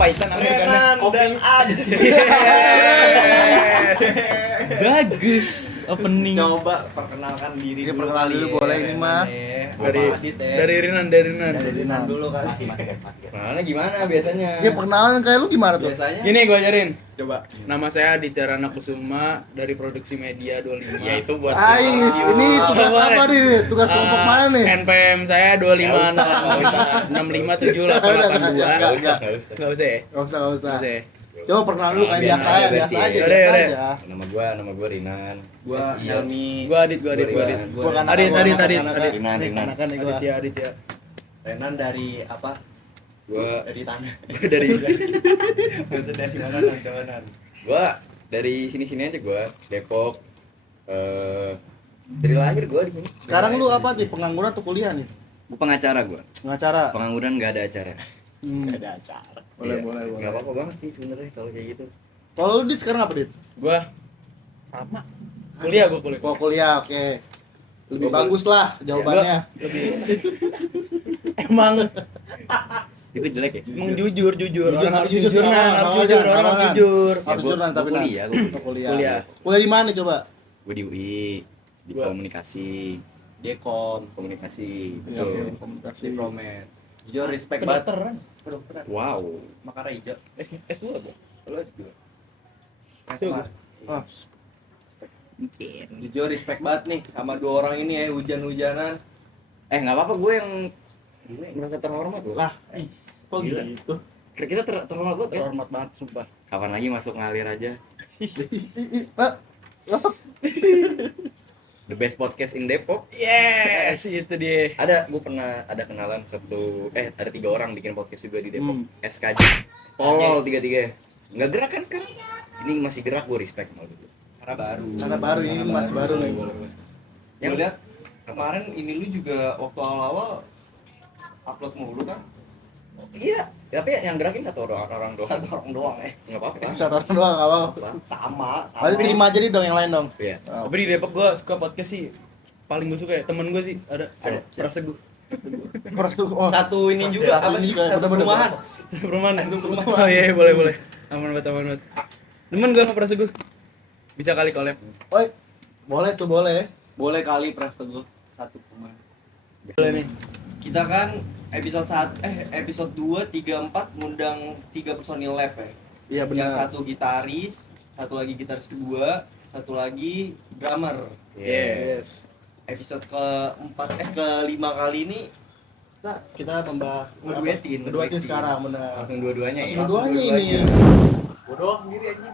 Apa Isan Americano? Renan dan Ad. Bagus opening. Coba perkenalkan diri Iya, dulu. perkenalan dulu boleh ini mah. Dari Rinan. Dari Rinan dulu kan. Kenalnya gimana biasanya? Ya perkenalan kayak lu gimana tuh? Biasanya. Gini gue ajarin. Coba. Nama saya Aditya Rana Kusuma dari Produksi Media 25. Ya itu buat. Ais, ini tugas Boleh. apa nih? Tugas kelompok mana nih? NPM saya 25657882. Enggak Enggak usah ya? usah. Gak usah. Nggak usah ya? Coba perkenalan dulu kayak biasa ya, biasa aja, Yaudah, biasa yaudah. aja. Nama gua Rinan. Gua Helmi. Gua Adit. Gua kan Adit. Rinan. Kanakan nih gua. Aditya. Renan dari apa? Gua Dari tanah. dari Maksud dari mana nan? gua dari sini-sini aja gua, Depok. Dari lahir gua di sini. Sekarang lu apa nih? Pengangguran atau kuliah nih? Gua pengacara gua. Pengacara. Pengangguran enggak ada acara. Gak ada acara. Boleh, Iya. boleh. Nggak apa-apa banget sih sebenarnya kalau kayak gitu. Kalau lu Dit sekarang apa Dit? Gua sama. Kuliah. Oh kuliah, oke. Lebih Gua bagus lah jawabannya. Emang Itu jelek ya? emang jujur. Orang harus jujur, jujur, sama, harus sama jujur, aja, orang sama harus aja. jujur. Harus gua- jujur tapi gua kuliah, gua kuliah. kuliah. Kuliah di mana coba? Gua di UI, di Gua- komunikasi. Dekom. Komunikasi. Iya, Betul. oke, komunikasi. Si Promet. Hijau respect banget. Kedokteran. Kedokteran. Wow. Makara hijau. S2 gua. Lo S2. S2. Ah, Hijau respect banget nih sama dua orang ini ya hujan-hujanan. Nggak apa-apa gue yang merasa terhormat loh. lah, kok Gila. gitu? Kita terhormat banget kan? Terhormat banget sumpah. Kapan lagi masuk ngalir aja? The best podcast in Depok. Yes, itu dia. Gue pernah ada kenalan ada 3 orang bikin podcast juga di Depok. Hmm. SKJ. Tolol 3-3. Nggak gerak kan sekarang? Ini masih gerak, gue respect sama itu. Karena baru. Karena baru ini masih baru nih. Yang lihat kemarin ini lu juga waktu awal-awal upload mulu kan? Iya, tapi yang gerakin satu orang doang. Satu orang doang Nggak apa-apa. Satu orang doang nggak apa-apa. Sama. Berarti terima aja nih dong yang lain dong. Iya. Oh. Tapi di Depok gua suka podcast sih. Paling gua suka ya temen gua sih ada Praseguh. Peras tuh. Oh. Satu ini juga Satu apa ini sih? juga, Satu bener-bener. perumahan. Perumahan ya? Oh iya boleh. Aman banget. Temen gua sama Praseguh. Bisa kali collab. Oi. Boleh tuh, boleh. Boleh kali Praseguh satu perumahan. Boleh nih. Kita kan episode 2, 3, 4 ngundang 3 personil lab ya. Iya Yang benar. satu gitaris, satu lagi gitaris kedua, satu lagi drummer. Yeah. Yes. Episode ke-5 kali ini Kita membahas Ngeduetin. sekarang benar. Langsung dua-duanya ya. Langsung duanya ini. bodoh sendiri aja.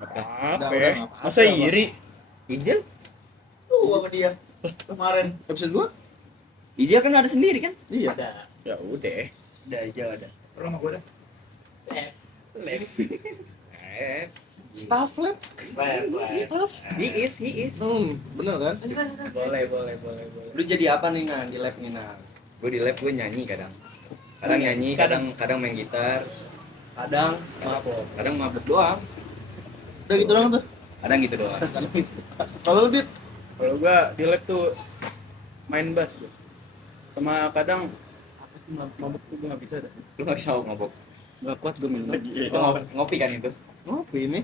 Apa ya? Masa iri? Ijel? Tuh sama dia kemarin. Episode 2? Ijel kan ada sendiri kan? Iya. Ada. Ya udah. Ada aja ada. Orang gue dah. Eh, Staff lab. Staff. he is. Bener kan? Boleh. Lu jadi apa nih Nan di lab nih Nan? Gue di lab gue nyanyi kadang. Kadang nyanyi, kadang main gitar, Kadang mabok. kadang mabuk doang. Udah gitu doang tuh. Kadang gitu doang. Kalau lu Dit, Kalau gua di lab tuh main bass gua. Sama kadang apa sih mabuk tuh gua enggak bisa dah. Lu nggak bisa ngobok. Enggak kuat gua minum. Itu ngopi kan itu? ngopi ini.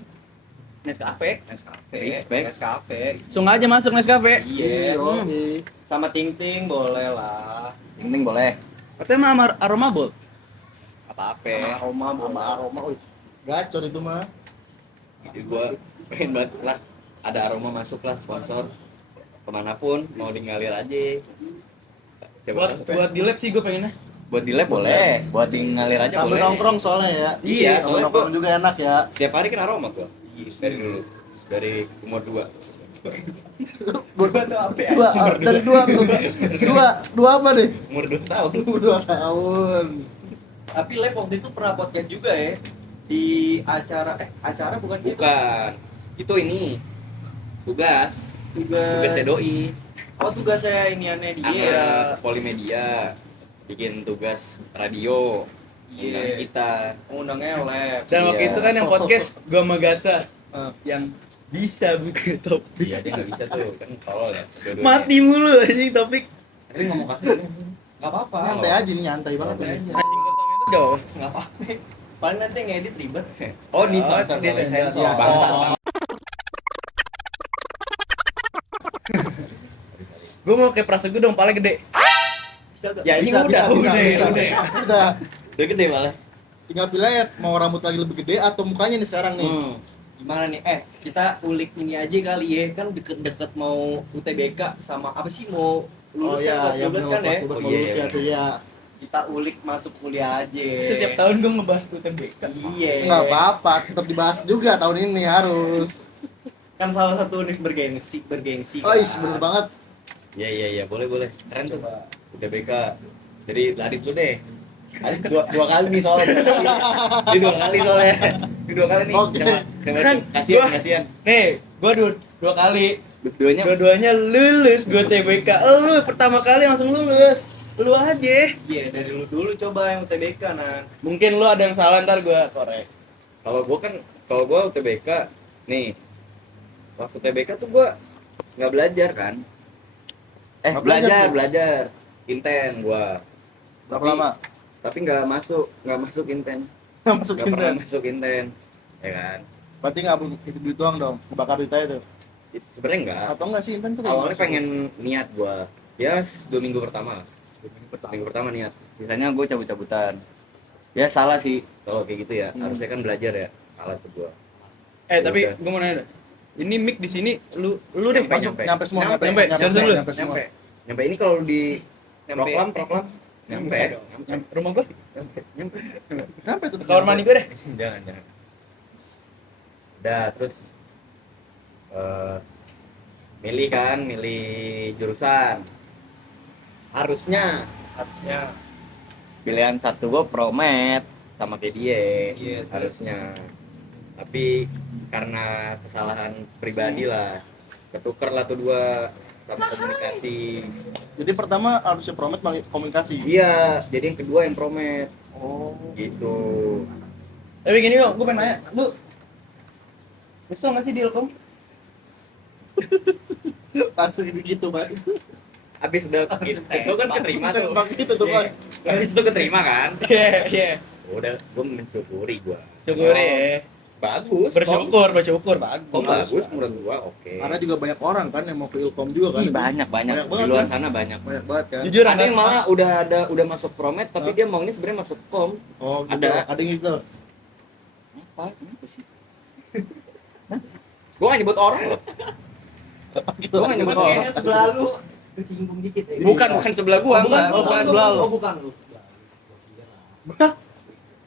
Nescafe. Nescafe. Respect. Nescafe. Langsung aja masuk Nescafe. Iya. Yoi. Sama Ting Ting boleh lah. Penting boleh. Katanya mah aroma bol. Apa-apa. Sama aroma. Wih. Gacor itu mah. Jadi gue pengen banget lah. Ada aroma masuk lah sponsor. Kemanapun mau di ngalir aja. Buat di lab sih gua pengennya. Buat di lab boleh. Buat di ngalir aja Sambil boleh. nongkrong soalnya ya. Iya, Sambil soalnya nongkrong juga enak ya. Setiap hari kan aroma gue. Dari dulu. Dari umur 2. Berdua tuh apa ya? Dari 2 tuh. 2 apa deh? Umur 2 tahun. 2 tahun. Tapi lab waktu itu pernah podcast juga ya di acara bukan sih? Bukan. Itu ini. Tugas Tugas. doi. Oh tugasnya iniannya dia. Sama Polimedia. Bikin tugas radio. Iya. Undang kita. Undangnya lab. Dan waktu Iya. itu kan yang podcast gua sama Gaca Eh, yang bisa buka topik. Iya dia nggak bisa tuh kan tolol ya. Dua-duanya. Mati mulu anjing topik. Tapi ngomong kasar. Nggak apa-apa. Nyantai aja nih, nyantai banget Santai ini. aja. Anjing potong itu gak apa. Nggak apa-apa. Paling nanti yang ngedit ribet. Oh, di Oh, sensor di sensor. Iya, Bangsat. sensor. Gue mau kayak Prasegur dong, paling gede. Bisa gak? Ya ini Bisa, udah, bisa, bisa. udah. Udah. Udah gede malah. Tinggal pilih ya mau rambut lagi lebih gede atau mukanya nih sekarang nih. Gimana nih? Kita ulik ini aja kali ya. Kan deket-deket mau UTBK sama apa sih mau lulus kan kelas 12 kan ya? Lulus Oh, iya, ya tuh ya. Kita ulik masuk kuliah aja. Setiap tahun gue ngebahas UTBK. Iya. Enggak apa-apa, tetap dibahas juga tahun ini harus. Kan salah satu univ bergengsi Oh, kan. bener banget. Iya, boleh. Keren tuh. UTBK. Jadi Adit dulu deh. Adit dua kali nih soalnya. Dia dua kali soalnya. Dia dua kali nih. Oke. Kan, Kasihan. Nih, gue dua kali. Dua-duanya Dua-duanya lulus gue TBK. Lu pertama kali langsung lulus. Lu aja. Iya, dari lu dulu coba yang UTBK Nan. Mungkin lu ada yang salah, ntar gue korek. kalau gua UTBK nih. Pas UTBK tuh gua nggak belajar kan. Nggak belajar, tuh? Belajar. Inten gua. Berapa Tapi- lama? Tapi nggak masuk inten. Masuk Nggak pernah Inten. masuk inten. Ya kan. Berarti nggak itu duit doang dong, kebakar duit aja tuh. Sebenarnya enggak. Atau enggak sih Inten tuh kayak Awalnya masuk? pengen niat gua. Ya 2 minggu pertama. 2 minggu pertama niat. Sisanya gua cabut-cabutan. Ya salah sih kalau kayak gitu ya. Harusnya kan belajar ya. Salah tuh gua. Tapi Udah. gue mau nanya dah. Ini mic di sini lu deh Nyampe, masuk. Nyampe semua, Nyampe, nyampe jangan semua, dulu. nyampe semua. Nyampe. Nyampe ini kalau di Nyampe. proklam. Nyampe. Nyampe rumah gue. Nyampe tuh. Kamar mandi gue deh. Jangan. Udah terus milih jurusan. Harusnya pilihan satu gua Promed sama kayak dia. Iya, Harusnya. Tapi karena kesalahan pribadi lah, ketuker lah tuh dua sama komunikasi. Jadi pertama harusnya Promet komunikasi. Iya, jadi yang kedua yang Promed. Oh. Gitu. Tapi gini kok, gue pengen nanya, lu nyesel nggak sih di Ilkom? Langsung gitu, Pak. Habis udah itu kan keterima tuh. Bang gitu tuh, Pak. Habis itu keterima kan? Iya. Udah, gua mensyukuri gua. Syukuri ya. Bagus. Bersyukur, Kok bagus. bagus menurut gua, oke. Karena juga banyak orang kan yang mau ke Ilkom juga kan. Ih, banyak. Banyak Di banget luar kan? sana banyak. Banyak banget kan. Jujur Ada yang malah udah masuk Promed tapi dia maunya sebenarnya masuk Kom. Oh, gitu. Ada. Ada yang gitu. Apa? Kenapa sih? Gua nggak nyebut orang loh. Gitu. Gua nggak nyebut orang. Kayaknya sebelah lu kesinggung dikit ya. Bukan sebelah gua, Bukan, enggak. bukan sebelah lu. Oh, bukan lu.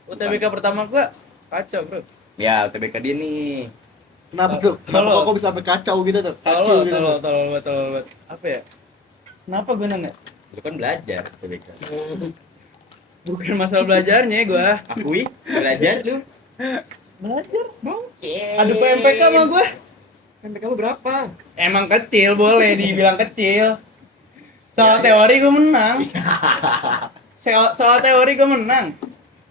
UTBK pertama gua kacau, Bro. Ya, UTBK dia nih. Kenapa tuh? Kenapa Kalau- kok bisa sampai kacau gitu tuh? Kacau gitu. tuh. Tolol banget. Apa ya? Kenapa gue nanya? Lu kan belajar UTBK. Bukan masalah belajarnya gua. Akui belajar lu. Belajar dong. Adu PMPK sama gua. PMPK lu berapa? Emang kecil, boleh dibilang kecil. Soal teori gua menang. Soal teori gua menang.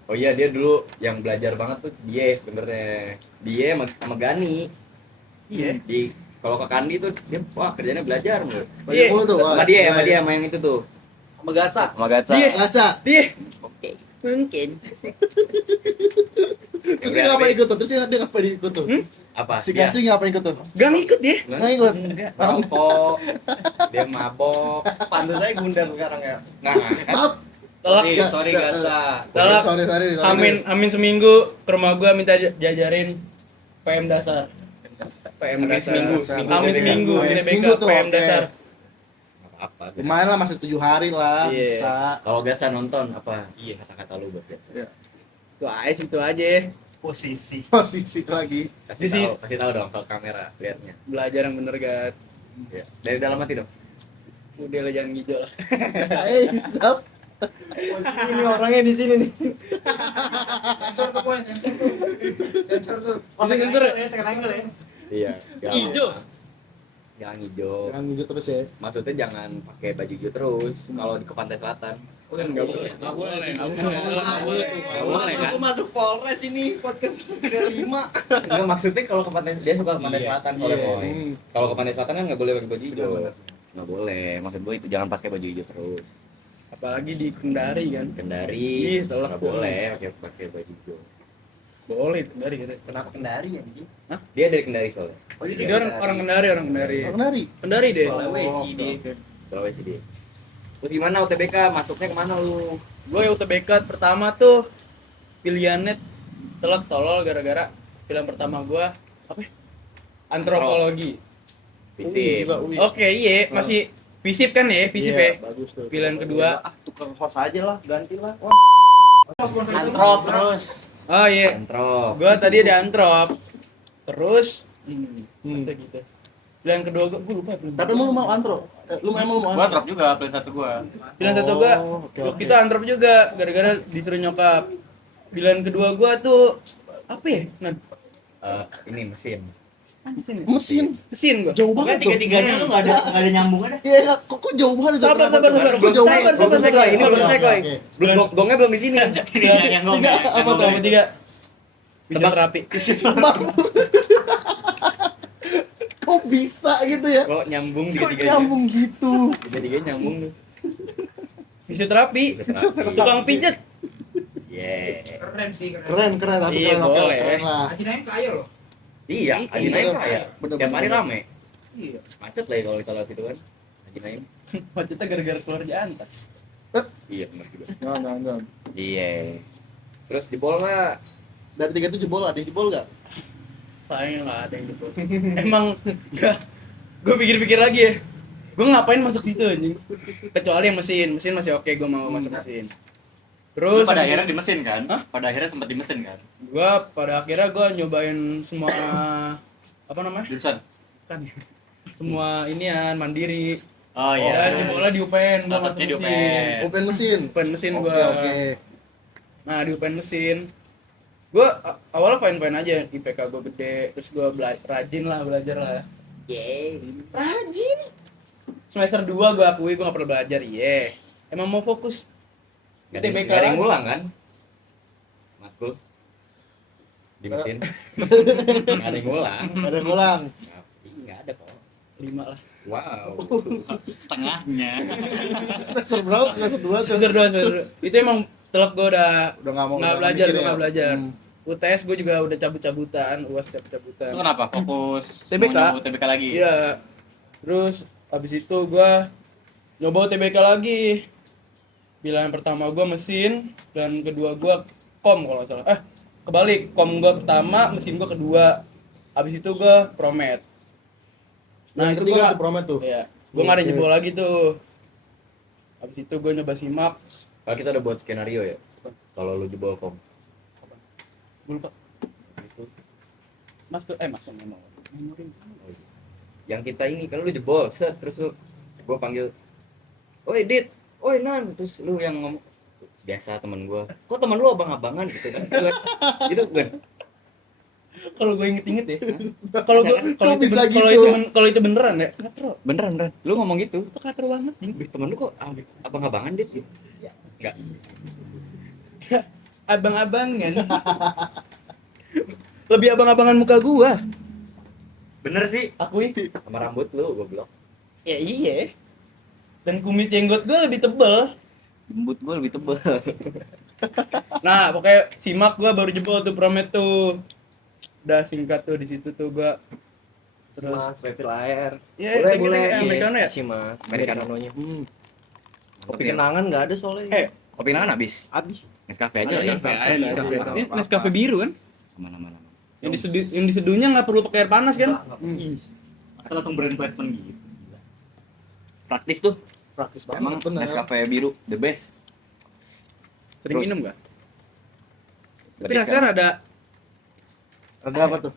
Oh iya, dia dulu yang belajar banget tuh dia sebenarnya. Dia sama Gani. Iya. Di kalau ke Kandi tuh dia wah kerjanya belajar mulu. Banyak Iya. mulu tuh. Sama dia sama yang itu tuh. Sama Gatsa. Sama Gatsa. Iya. Ngaca. Dia Oke. mungkin. Terus dia ngapain ikut tuh? Terus dia ngapain ikut tuh? Apa? Si Dia Gansing ngapain ikut tuh? Gak ngikut dia. Nggak ikut. Enggak. mabok. Dia mabok. Pandu saya gundar sekarang ya. Nah, kan Maaf. Telak. Sorry Gatsa. Telak. Sorry. Amin seminggu ke rumah gua minta jajarin PM dasar. PM Amin dasar. seminggu, Amin seminggu. Amin UTBK, seminggu tuh, PM oke. dasar. apa? Lumayan lah masih 7 hari lah, Iya. bisa. Kalau Gatsa nonton apa? Iya, kata-kata lu buat Gatsa. Iya. Itu aja. Posisi. Posisi lagi. Kasih tahu dong ke kamera lihatnya. Belajar yang bener, Gat. Ya. Dari dalam hati dong. Udah lah, jangan ngijol. Stop. Posisi ini orangnya di sini nih. Sensor tuh, Boy. Sensor tuh. Bisa sensor ya? Sekarang angle ya. Iya. Hijau. Jangan hijau. Jangan hijau terus ya. Maksudnya jangan pakai baju hijau terus kalau di ke pantai selatan. Enggak boleh. Nggak boleh. Nggak boleh kan? Aku masuk Polres ini podcast kelima. Enggak, maksudnya kalau ke pantai dia suka ke pantai Iya. selatan soalnya Iya. Boy. Kalau ke pantai selatan kan nggak boleh pakai baju hijau. Nggak boleh. Maksud gue itu jangan pakai baju hijau terus. Apalagi di Kendari kan. Kendari Ih, tolak nggak tuh. boleh pakai baju hijau. Boleh Kendari gitu. Kenapa Kendari anjing? Dia dari Kendari soalnya. Oh, Dia orang Kendari. Orang Kendari. Kendari deh. Sulawesi dia. Sulawesi dia. Terus gimana UTBK masuknya kemana lu? Gue ya UTBK pertama tuh pilihannya telak tolol gara-gara pilihan pertama gue apa? Ya? Antropologi. Fisip. Oke, iya, masih fisip kan ya, fisip ya. Bagus tuh. Pilihan kedua. Tukang host aja lah, gantilah. Antrop terus. Oh iya, Antrop. gue tadi ada antrop. Terus masa gitu. Pilihan kedua gue lupa pilihan. Tapi emang lu mau antro? Lu emang lu mau Gua antro? drop juga pilihan satu gua. Pilihan satu gue, oke, waktu oke. itu antrop juga gara-gara disuruh nyokap. Pilihan kedua gue tuh apa ya? Nah, Ini mesin. mesin gue. Jauh Pokoknya banget tuh. tiga-tiganya tuh enggak ada nyambungannya. Iya, kok jauh banget. Sabar, Kenapa sabar, tuh? sabar. Kok jauh Sabar, banget? sabar, sabar. Ini belum Oke, selesai, oke. Belum gongnya belum di sini. Yang ngomong. Tiga, apa tuh? Apa tiga? Bisa Tebak. terapi. Kok bisa gitu ya? Kok nyambung Kok tiga-tiganya? nyambung gitu? Tiga-tiganya nyambung nih. Fisioterapi. Tukang pijat. Yeah. Keren sih, Keren, tapi Iya, keren, oke, boleh. keren lah. Haji Naim kaya loh. Iya, Haji Iya, Naim bener. kaya. Bener, Tiap hari bener. rame. Iya. Macet lah ya kalau kita lewat itu kan. Haji Naim. Macetnya gara-gara keluar jantas. Iya, benar juga. Enggak. Iya. Terus jebol nggak? Dari tiga itu jebol, ada yang jebol nggak? Sayangnya nggak ada yang jebol. Emang nggak. Gue pikir-pikir lagi ya. Gue ngapain masuk situ anjing? Kecuali yang mesin masih oke. Gue mau masuk mesin. Terus Terus pada habis akhirnya itu- di mesin kan? Hah? Pada akhirnya sempat di mesin kan? gue pada akhirnya gue nyobain semua apa namanya? Jurusan. Kan semua inian mandiri. Oh Ya, iya. jebolnya di UPN, gue masuk Masuknya di mesin. UPN. Open mesin. UPN mesin Oke, gue. oke. Nah di UPN mesin, gue awalnya fine aja, IPK gue gede, terus gue rajin lah belajar lah. Rajin. Semester 2 gue akui gue gak perlu belajar, emang mau fokus. ITBK Nggak ada yang lagi. ngulang kan? Matkul di mesin. Nggak ada yang ngulang. Ada yang ngulang. Nggak ada kok. 5 lah. Wow. Setengahnya. Semester berapa? Semester 2 tuh. Semester 2. Itu emang telak gue udah Udah nggak mau nggak udah belajar, mikir gue ya? nggak belajar. Hmm. UTS gue juga udah cabut-cabutan, UAS cabut-cabutan. Itu kenapa? Fokus TBK. mau nyoba TBK lagi. Iya. Terus abis itu gue nyoba UTBK lagi. Pilihan pertama gue mesin, dan kedua gue kom kalau nggak salah. Kebalik, kom gue pertama, mesin gue kedua. Abis itu gue promet. Nah, itu ketiga gua tuh promet tuh. Iya, gue nggak ada Oke. jebol lagi tuh. Abis itu gue nyoba simak. Kalau kita udah buat skenario ya. Kalau lu jebol kom. Gue lupa. Itu. Mas memori. Oh, iya. Yang kita ini kan lu jebol, set terus lu gua panggil, "Oi Dit, oi Nan." Terus lu yang ngomong, biasa temen gua, "Kok temen lu abang-abangan?" gitu kan. Gitu kan. Kalau gue inget-inget ya. Kalau gue Kok bisa gitu? kalau itu beneran ya. Katro. Beneran. Lu ngomong gitu. Itu katro banget. Wih, temen lu kok abang-abangan Dit gitu. Enggak. Abang-abangan. Lebih abang-abangan muka gua. Bener sih. Akui. Sama rambut lu goblok. Ya iya. Dan kumis jenggot gua lebih tebel. Rambut gua lebih tebal. Nah, pokoknya simak gua baru jebol tuh promet tuh. Udah singkat tuh di situ tuh gua. Terus Mas refill air. ya boleh. Americano ya? Sih Mas, Americano. Americanonya. Mantep Kopi ya. kenangan enggak ada soalnya. Kopi nangan habis. Habis. Nescafe aja. Nescafe ya. aja, Nescafe. Apa-apa. Ini Nescafe biru kan? Aman. Yang diseduhnya nggak perlu pakai air panas kan? Masa langsung brand placement gitu. Praktis tuh. Praktis banget. Emang bener. Nescafe biru the best. Sering Terus? minum nggak? Tapi Lebih rasanya ada Ada apa tuh?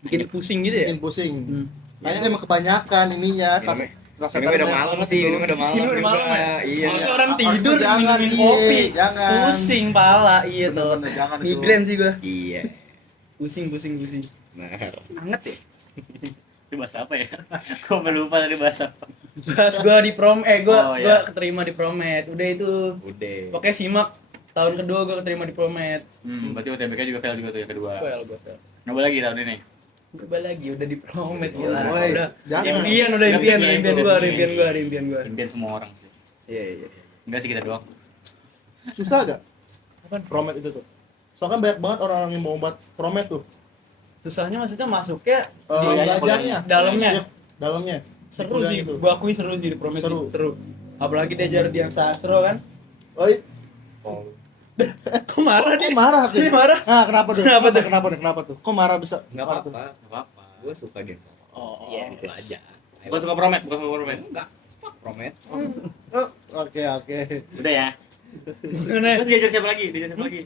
bikin pusing gitu ya? Bikin pusing. Hmm. Kayaknya emang kebanyakan ininya. Ini udah malam sih, ini udah malam. Ini udah malam ya? Iya. Masa orang Orang tidur tuh jangan, minumin iya, kopi, jangan. pusing pala, iya tuh. Bener-bener, jangan itu. Migrain sih gua. Iya. Pusing. Benar. Anget ya? Itu bahasa apa ya? Gua lupa tadi bahasa apa. Pas gua di Oh, gua iya. keterima di Promed. Udah itu. Udah. Pokoknya simak tahun kedua gua keterima di Promed. Berarti UTBK juga fail juga tuh yang kedua. Fail gua fail. Nyoba lagi tahun ini. Coba lagi udah di Promed gila. Wes, Udah jangan. impian Udah impian impian gua. Impian semua orang sih. Iya. Enggak sih kita doang. Susah gak? Apaan? Promet itu tuh. Soalnya kan banyak banget orang yang mau buat promet tuh. Susahnya maksudnya masuknya Belajarnya. dalamnya. Iya, dalamnya. Seru Kuliah sih, gitu. gua akui seru sih di Promet sih, Seru. seru. Apalagi dia jadi yang sastro kan. Oi, Kok marah kok dia? marah Dia tuh? marah. Nah, kenapa tuh? Kenapa tuh? Kenapa tuh? Kok marah bisa? Nggak Marah tuh? apa-apa. Nggak apa-apa. Gue suka dia. Oh, Iya, itu aja. Bukan suka promet, bukan suka promet. Enggak. Fuck Promet. Oke. Udah ya. Mana? Terus diajar siapa lagi? Diajar siapa lagi?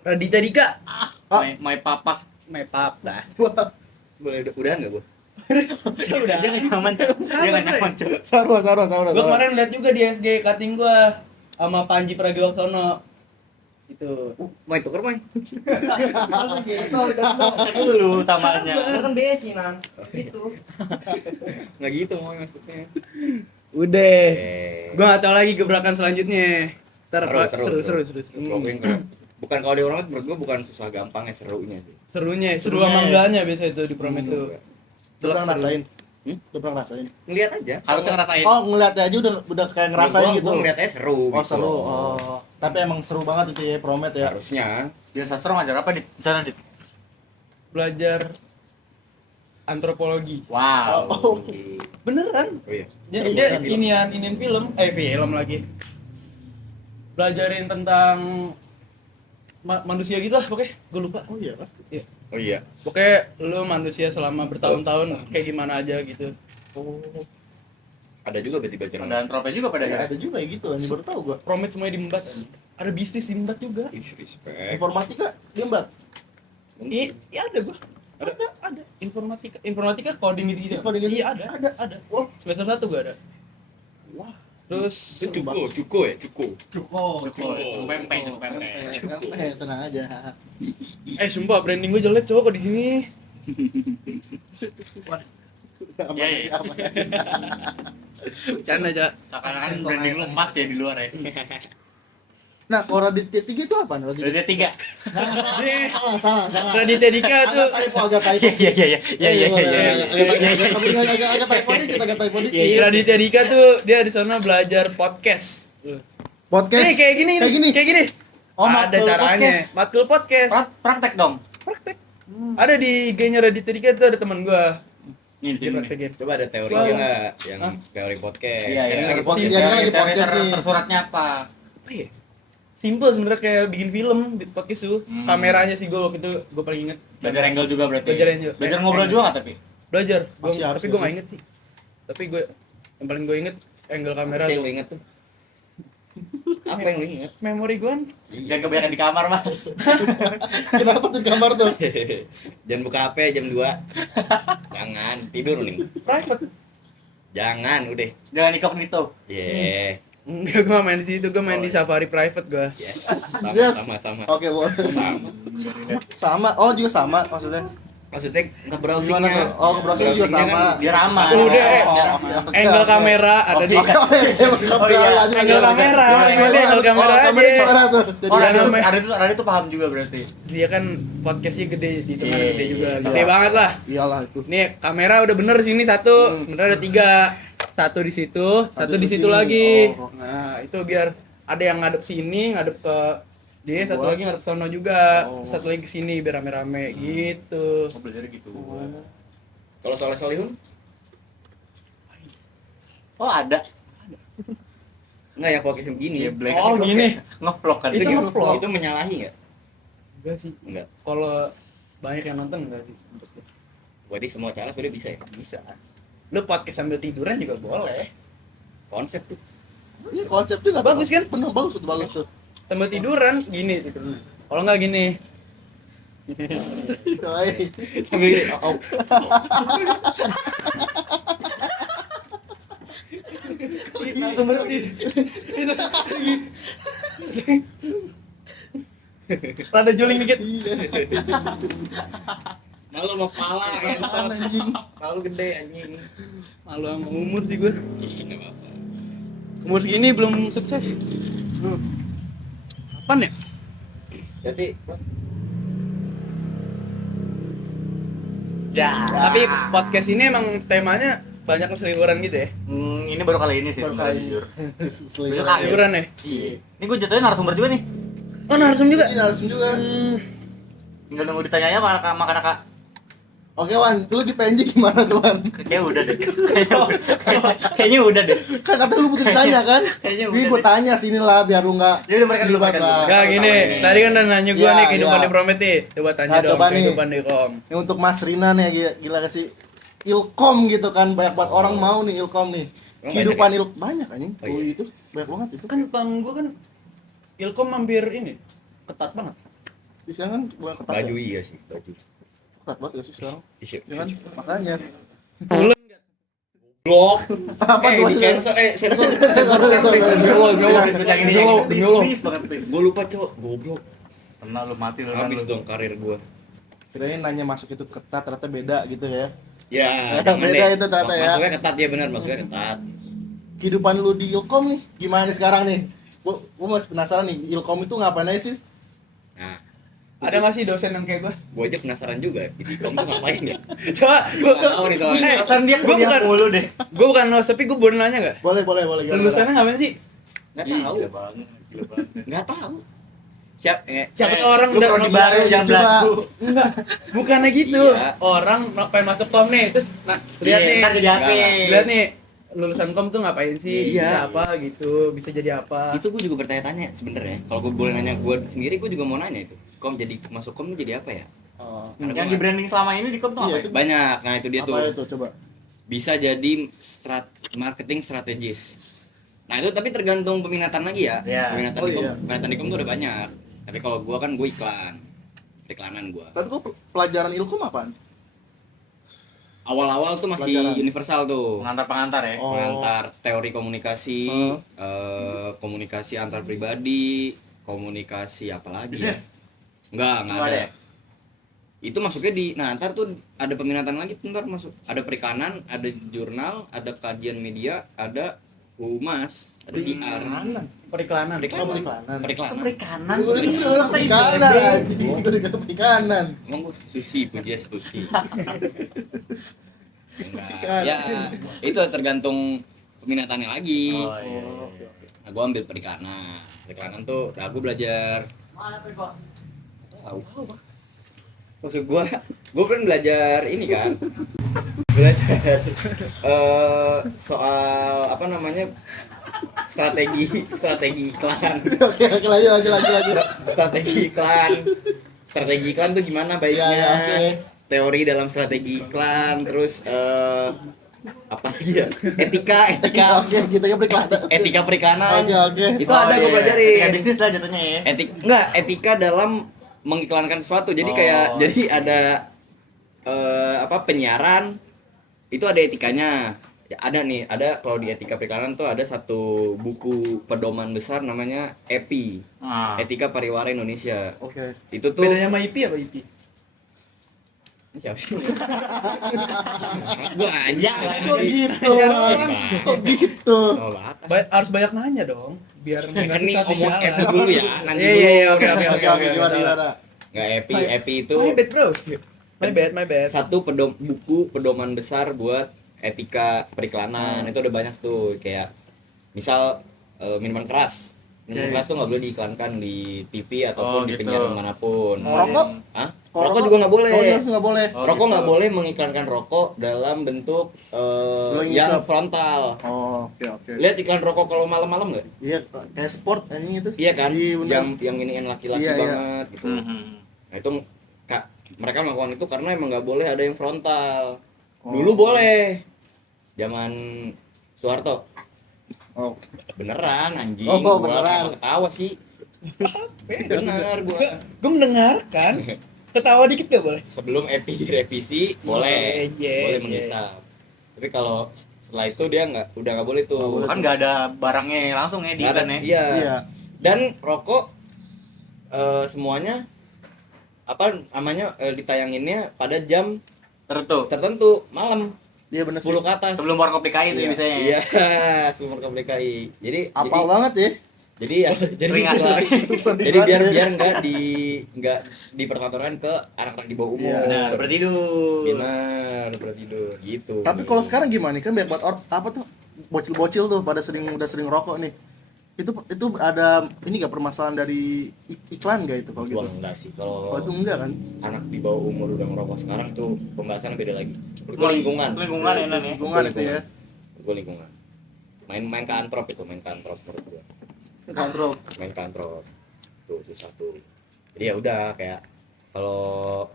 Radita Dika. Ah. My papa. Mepap dah. Wah, Boleh udah enggak gua? Udah. Dia nggak nyaman, Cok. Dia nggak nyaman, Cok. Sarwa. Gua kemarin lihat juga di SG cutting gua sama Panji Pragiwaksono. Itu. Main tuker main. Masa gitu? Dulu tamarnya. Kan besi nang. Gitu. Enggak gitu mau maksudnya. Udah. Eh. Gua enggak tahu lagi gebrakan selanjutnya. Ntar Seru. seru. Pokoknya bukan kalau di orang menurut gua bukan susah gampangnya serunya sih. Serunya, seru Serunya sama ya. enggaknya biasa itu di Promet tuh. Lu pernah ngerasain? Hmm? Lu pernah ngerasain? Ngeliat aja. Harusnya ngerasain. Oh, ngeliatnya aja udah kayak ngerasain gitu. Gua ngeliatnya seru. Oh, gitu. seru. Oh, tapi emang seru banget itu ya Promet ya. Harusnya. Dia sastra ngajar apa di sana, Dit? Belajar antropologi. Wow. Oh. Beneran? Oh iya. Jadi Seru dia banget. inian film lagi. Belajarin tentang manusia gitu lah pokoknya. Gue lupa. Oh iya. Oh iya. Pokoknya lu manusia selama bertahun-tahun kayak gimana aja gitu. Oh, Ada juga berarti belajar. Ada antrope juga pada ada juga ya gitu. Ini baru tahu gua. Promet semuanya di Embat. Ada bisnis di Embat juga. Respect. Informatika dia Mbak. Iya ada gua. Ada. Informatika coding gitu. Iya, coding gitu. Iya ada. Wah, Semester 1 gua ada. wah. Terus Itu cukup ya, cukup. Cukup pempek. Tenang aja. sumpah branding gua jelek coba kok di sini. Iya. Canda aja. Seakan-akan branding lu emas ya di luar ya. Nah, kalau Raditya 3 itu apa? Raditya? Udah dia 3. Salah. Raditya Dika tuh Agak typo. Iya. Agak typo dikit. Raditya Dika tuh dia di sana belajar podcast. Podcast. Nih kayak gini. Oh, Ada matkul caranya. podcast. Matkul podcast. Praktek dong. Praktek. Ada di IG-nya Raditya Dika tuh ada teman gua. Ini di sini. Praktekin. Coba ada teorinya Wah. enggak yang Hah? teori podcast. Iya. Yang lagi Podcast. podcast. Iya, dia lagi podcast nih. Tersuratnya apa? Apa ya? Simple sebenarnya kayak bikin film di podcast tuh. Kameranya sih gua waktu itu gua paling inget. Belajar angle juga berarti. Belajar angle. Belajar ngobrol juga nggak tapi? Belajar. Masih harus Tapi ya gua nggak sih. inget sih. Tapi gua yang paling gua inget angle kamera. Saya lu inget tuh. Apa yang lu inget? Memori gua kan Jangan kebanyakan di kamar, Mas. Kenapa tuh di kamar tuh? Jangan buka HP jam 2. Jangan, tidur nih. private. Jangan, udah. Jangan incognito. Yeah. Enggak, gua main di situ, gua main di Safari private gua. Yes. Yes. Sama. Oke, boleh. Sama. Sama. Oh, juga sama maksudnya. Maksudnya Gimana nge-browsingnya. tuh? Oh, browsing juga Browsingnya sama. Biar aman. Udah, Oh, angle kamera ada di angle kamera, cuma dia angle kamera aja. Oh, Jadi Radit tuh paham juga berarti. Dia kan podcastnya gede, di teman Iya, gede juga, iya. gede banget lah. Iyalah itu. Nih kamera udah bener sini satu, sebenarnya ada 3, satu di situ, satu di situ sini. lagi. Oh. Nah itu biar ada yang ngadep sini, ngadep ke dia, satu Gua. lagi ngadep sono juga, Oh. satu lagi ke sini biar rame-rame gitu. Oh, belajar gitu. Kalau soal Solihun? Oh, ada. Enggak yang podcast begini. Iya, black. Oh, gini. Ngevlog kan. Itu dia. ngevlog. Itu menyalahi enggak? Enggak sih. Enggak. Kalau banyak yang nonton enggak sih? Berarti semua cara sudah bisa ya? Bisa. Lu podcast sambil tiduran juga boleh. Konsep tuh. Ini konsep juga Bagus kan? Bener, bagus tuh. Sambil tiduran gini tidurnya. Kalau enggak gini. Yoi. Sambil gini, oh. Langsung berhenti. Rada juling dikit. Malu mau pala Apaan, kan. anjing? Malu gede anjing. Malu sama umur sih gue. Ih, enggak apa-apa. Umur segini belum sukses. Apaan ya? Jadi Ya. Tapi podcast ini emang temanya banyak keseliweran gitu ya? Ini baru kali ini sih. Baru sebenarnya, kali. jujur. Selingkuh. Kaget. Keseliweran ya? Iya. Ini gue jatuhin narasumber juga nih. Oh, narsum juga. Iya, narsum juga. Nggak nunggu ditanyanya sama kakak. Oke Wan, lu di PNJ gimana tuh Wan? Kayaknya udah deh. Kayaknya udah deh. Kan kata lu butuh ditanya kan? Kayaknya Jadi udah gue tanya sini lah biar lu nggak Ya udah mereka dulu terlibat mereka dulu. lah. Enggak gini, tadi kan udah nanya gua Iya, nih kehidupan iya. di Promet nih. Coba tanya Nah, dong coba nih. kehidupan di Kom. Ini untuk Mas Rina nih gila kasih Ilkom gitu kan, banyak banget orang mau nih Ilkom nih. Emang Kehidupan banyak anjing. Oh, iya. Itu banyak banget itu. Kan tahun gua kan Ilkom hampir ini ketat banget. Di sana kan banyak ketat. Baju Ya? iya sih, baju. Ketat banget ya sih sekarang. Iya. Ya kan? Makanya. Bulan enggak? Blok. Apa tuh Di maksudnya? cancel, sensor. Sensor. Terus yang ini please banget please. Gue lupa cok, goblok. Tenang lu mati lu. Habis dong karir gue. Kirain nanya masuk itu ketat ternyata beda gitu ya. Ya, Beda itu ternyata ya. Masuknya ketat ya benar, masuknya ketat. Kehidupan lu di Ilkom nih gimana nih sekarang nih? Gua masih penasaran nih, Ilkom itu ngapain aja sih? Nah, Ada nggak sih dosen yang kayak gua? gue aja penasaran juga di kom tuh ngapain ya. Coba gua Nggak tahu nih soalnya. Alasan dia Gua kuliah bukan- mulu deh. Gua bukan los, tapi gua boleh nanya enggak? Boleh. Gimana? Lulusannya ngapain sih? Nggak Ih, tahu. Gila banget. Nggak tahu. Siapa Siapa orang lu udah prodi baru jangan coba. belagu. Enggak, bukannya gitu. Iya. Orang pengen masuk kom nih, terus lihat Iya, nih. ntar jadi apa? Nggak. Lihat nih lulusan kom tuh ngapain sih? Iya. Bisa apa gitu? Bisa jadi apa? Itu gue juga bertanya-tanya sebenarnya. Kalau gue boleh nanya gue sendiri, gue juga mau nanya itu. Kom jadi masuk kom tuh jadi apa ya? Oh. Yang di branding selama ini di kom tuh Iya, apa? itu Banyak. Nah itu dia apa tuh. itu coba? Bisa jadi marketing strategis. Nah itu tapi tergantung peminatan lagi ya. Iya. Peminatan Oh, di kom, iya. peminatan di kom tuh udah banyak. Tapi kalau gue kan gue iklanan gue. Tapi kok pelajaran Ilkom apaan? Awal-awal tuh masih Pelajaran. universal tuh. Pengantar-pengantar ya. Oh. Mengantar teori komunikasi, komunikasi antar pribadi, komunikasi apa lagi ya? Bisnis? Enggak Nggak ada. ada ya? Itu masuknya ntar tuh ada peminatan lagi tuh ntar masuk. Ada perikanan, ada jurnal, ada kajian media, ada humas, ada PR. Periklanan. Oh, periklanan. Periklanan. Perikanan. Perikanan anjing. Itu dekat perikanan. Emang gua sushi, pujian sushi. Enggak. Perikanan. Ya, itu tergantung peminatannya lagi. Oh iya. Nah, gua ambil perikanan. Perikanan tuh, nah gua belajar. Tahu. Maksud gua kan belajar ini kan. Belajar soal apa namanya? Strategi iklan. Oke, lanjut. Strategi iklan tuh gimana baiknya? Iya, oke. Teori dalam strategi iklan, terus apa lagi ya? Etika Oke, gitu ya periklanan. etika periklanan. Oke. Itu ada gue pelajarin. Kayak bisnis lah jatuhnya ya. Etika dalam mengiklankan sesuatu. Jadi Oh. jadi ada penyiaran itu ada etikanya. Ya, ada kalau di etika periklanan tuh ada satu buku pedoman besar namanya EPI, Ah. Etika Pariwara Indonesia. Oke. Itu tuh Bedanya sama IP apa IP? Ini siapa sih? Gua aja. Kok gitu? Mas? Kok gitu? Harus banyak nanya dong, biar Kan ngasih nih satu ngomong jalan. apps dulu ya, nanti Iya, dulu. oke. Gimana? Nggak EPI itu My bad bro. My bad. satu buku pedoman besar buat etika periklanan. Itu ada banyak tuh, kayak misal minuman keras. Minuman keras tuh nggak boleh diiklankan di TV ataupun Oh, di gitu. penyiaran manapun. Rokok? Hah? Kalau Rokok juga nggak boleh. Oh, iya, nggak boleh. Oh, Rokok gitu. nggak boleh mengiklankan rokok dalam bentuk Lo yang ngisap. frontal. Oh, oke. Lihat iklan rokok kalau malam-malam nggak? Iya, kayak sport anjing itu. Iya kan? Iya, bener. Yang iniin laki-laki Iya, iya. banget gitu. Nah itu mereka melakukan itu karena emang nggak boleh ada yang frontal. Oh. Dulu boleh, zaman Soeharto. Oh. Beneran anjing. Oh, Gua beneran. kenapa ketawa sih. Bener gua. Gue mendengarkan. Ketawa dikit gak boleh? Sebelum EPI direvisi boleh, Iya, boleh iya. menghisap. Tapi kalau setelah itu dia udah nggak boleh tuh. Nggak boleh. Kan nggak ada barangnya langsung ya di Nggak ada- iklan ya. Iya. Iya. Dan rokok semuanya apa namanya ditayanginnya pada jam tertentu malam Iya bener sih. 10 ke atas. Sebelum Warkop DKI itu Iya. ya biasanya. Iya, sebelum Warkop DKI. Jadi Apal banget ya. jadi ya jadi Ringan. setelah- jadi biar nggak dipertontonkan ke anak-anak di bawah umur. Iya. Benar, bertidur. Benar, bertidur gitu. Tapi kalau sekarang gimana nih? Kan banyak banget apa tuh bocil-bocil tuh pada udah sering rokok nih. Itu ada ini gak permasalahan dari iklan gak itu kalau gitu? Gua enggak sih. Oh Kalau itu enggak kan? anak di bawah umur udah ngerokok sekarang tuh pembahasannya beda lagi. Menurut gua lingkungan. Lingkungan ya Nan ya. Lingkungan itu ya. Menurut gua lingkungan. Main ke antrop itu, main ke antrop menurut gua. Kontrol. Main ke antrop. Tuh susah tuh. Jadi ya udah kayak kalau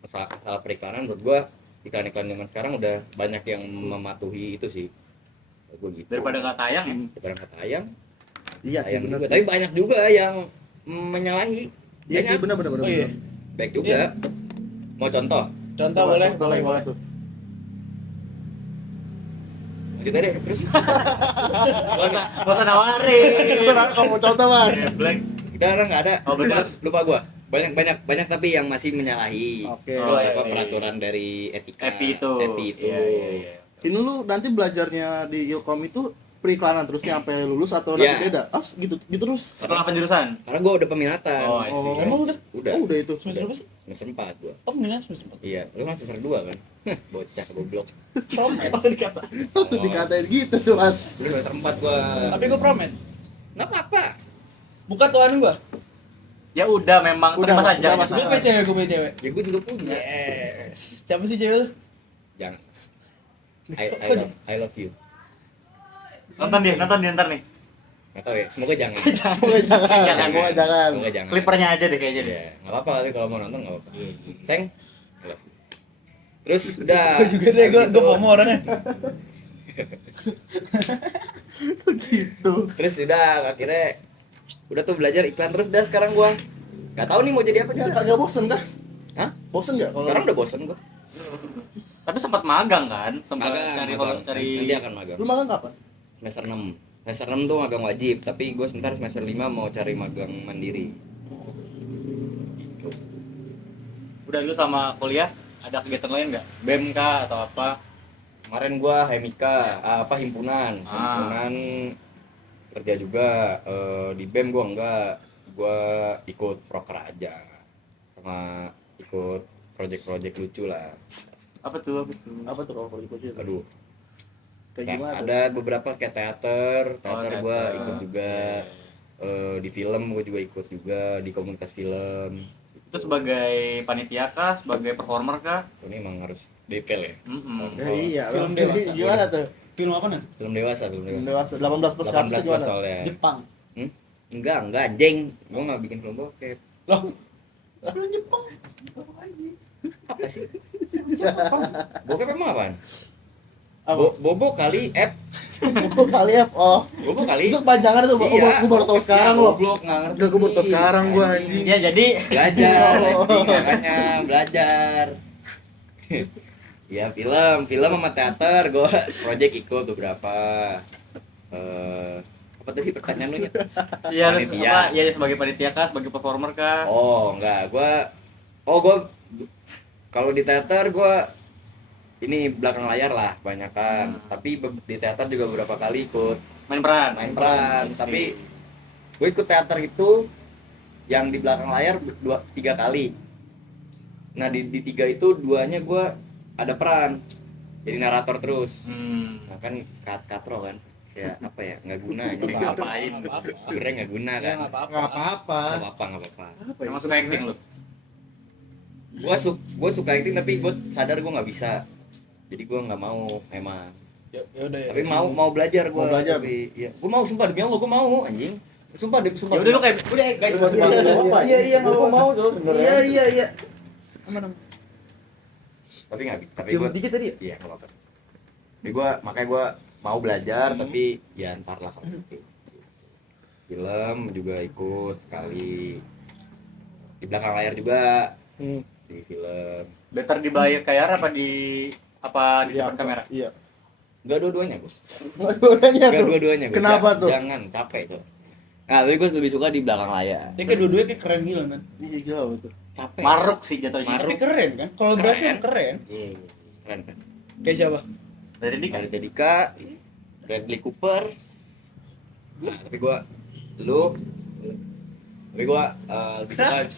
masalah periklanan menurut gua iklan-iklan zaman sekarang udah banyak yang mematuhi itu sih. Menurut gua gitu. Daripada nggak tayang ya. Daripada nggak tayang. Iya sih Tayang benar juga. sih. Tapi banyak juga yang menyalahi. Iya sih Banyak. benar. Oh iya. Baik juga. Mau contoh? Contoh boleh. Contoh lagi boleh tuh. Lanjut aja deh, terus. Nggak usah nawarin. Kalau mau contoh Mas. Black. Udah nggak ada. Oh, lupa, bebas. lupa gua. Banyak tapi yang masih menyalahi. Oke. Oh, Apa I see. peraturan dari etika. Happy itu. Happy itu. Iya. Ini lu nanti belajarnya di Ilkom itu periklanan terusnya sampai lulus atau nanti Iya. beda? Ah gitu terus. Setelah penjurusan. Karena gua udah peminatan. Oh, I see. Emang udah? Udah. Oh, udah itu. Semester apa sih? Semester 4 gua. Oh, minat semester 4. Iya, lu kan semester 2 kan? Bocah goblok. Promet maksud dikata. Langsung dikatain gitu tuh Mas. Lu semester 4 gua. Tapi gue promet. Enggak apa-apa. Buka tuan gua. Ya udah memang Udah, terima Mas, saja. udah, Mas. Gue punya cewek, gue punya cewek. Ya gua juga punya. Yes. Siapa sih cewek lu? Jangan. I love you. Nonton dia ntar nih. Enggak tahu ya, semoga jangan. Semoga jangan. Jangan. Semoga jangan. Semoga jangan. Clippernya aja deh kayaknya deh. Ya, nggak apa-apa tapi kalau mau nonton nggak apa-apa. Seng. I love you. Terus udah. Gue juga deh, gue Habis itu- FOMO orangnya. Gitu. Terus udah akhirnya udah tuh belajar iklan terus dah sekarang gua. Gak tahu nih mau jadi apa Ya juga. kagak bosen kah? Hah? Bosen nggak kalau Sekarang udah bosen gua. Tapi sempat magang kan? Sempat Magang, cari magang. cari Nanti akan magang. lu magang kapan? Semester 6. Semester 6 tuh magang wajib, tapi gua sebentar semester 5 mau cari magang mandiri. Gitu. Udah dulu sama kuliah ada kegiatan lain nggak? BEM kah atau apa? Kemarin gua Hemika, himpunan. Himpunan kerja juga di BEM gua enggak. Gua ikut proker aja. Sama ikut project-project lucu lah. Apa tuh? Apa tuh kalau ikut itu? Aduh, Kayak Kayak gimana? tuh? ada beberapa kayak teater teater. gue ikut juga, di film gue juga ikut juga, di komunitas film. Itu sebagai panitia kah? Sebagai performer kah? Ini emang harus detail ya. Mm-mm. Ya, iya. Film Bang. dewasa. Gimana tuh? Film apa nih? Film dewasa, Film dewasa 18 plus ke atas 18 tuh gimana? soalnya. Jepang. Enggak, jeng. Gue nggak bikin film bokep. Loh, Film Jepang. Apa sih? Bokep emang apaan? Apa? Bobo kali F. Kali ya? Oh. Bobo kali. Itu panjangan itu gua baru tahu sekarang loh. Goblok, nggak ngerti. Gua baru tahu sih. sekarang gua anjing. Ya jadi Belajar, Oh. acting, makanya belajar. Ya film sama teater gue project ikut beberapa. Apa tadi pertanyaan lu ya? ya harus Panitia. apa? Ya sebagai panitia kah? Sebagai performer kah? Oh enggak, gue kalau di teater gue ini belakang layar lah kebanyakan. Tapi di teater juga beberapa kali ikut Main peran. main peran. I see. Tapi gue ikut teater itu yang di belakang layar 3 kali. Nah di 3 itu 2-nya gue ada peran jadi narator terus. Nah kan katro kan kayak apa ya, nggak guna Itu gitu. ngapain? Sebenarnya nggak guna Ya kan. nggak apa-apa. Nggak apa-apa. Nggak apa-apa. Apa ya? Emang suka acting lu? Gue suka acting tapi gue sadar gue nggak bisa, jadi gue nggak mau emang. Ya udah ya. Tapi mau belajar gue. Mau belajar. Tapi ya gue mau, sumpah demi Allah gue mau anjing. Sumpah Ya udah lu kayak udah guys. Iya nggak apa-apa. mau tuh sebenarnya. Iya. Aman. Tapi nggak, tapi Cium gue dikit tadi ya? iya nggak apa-apa. Tapi gue makanya gue mau belajar tapi ya ntar lah kalau gitu. Film juga ikut sekali, di belakang layar juga di film. Better dibayar kayak apa di Iya, depan kamera? Iya. Nggak dua-duanya Gus. Dua-duanya Nggak tuh. dua-duanya Gus. Kenapa tuh? Jangan, capek tuh. Nah tapi gue lebih suka di belakang layar. Dia kayak dua-duanya kayak keren gitu kan. Iya gila betul. Capek. Maruk sih jatuhnya. Tapi keren kan? Kalau berhasil keren. Iya, keren kan. Kayak siapa? Dari dia kan. Raditya Dika, Bradley Cooper. Nah, tapi gua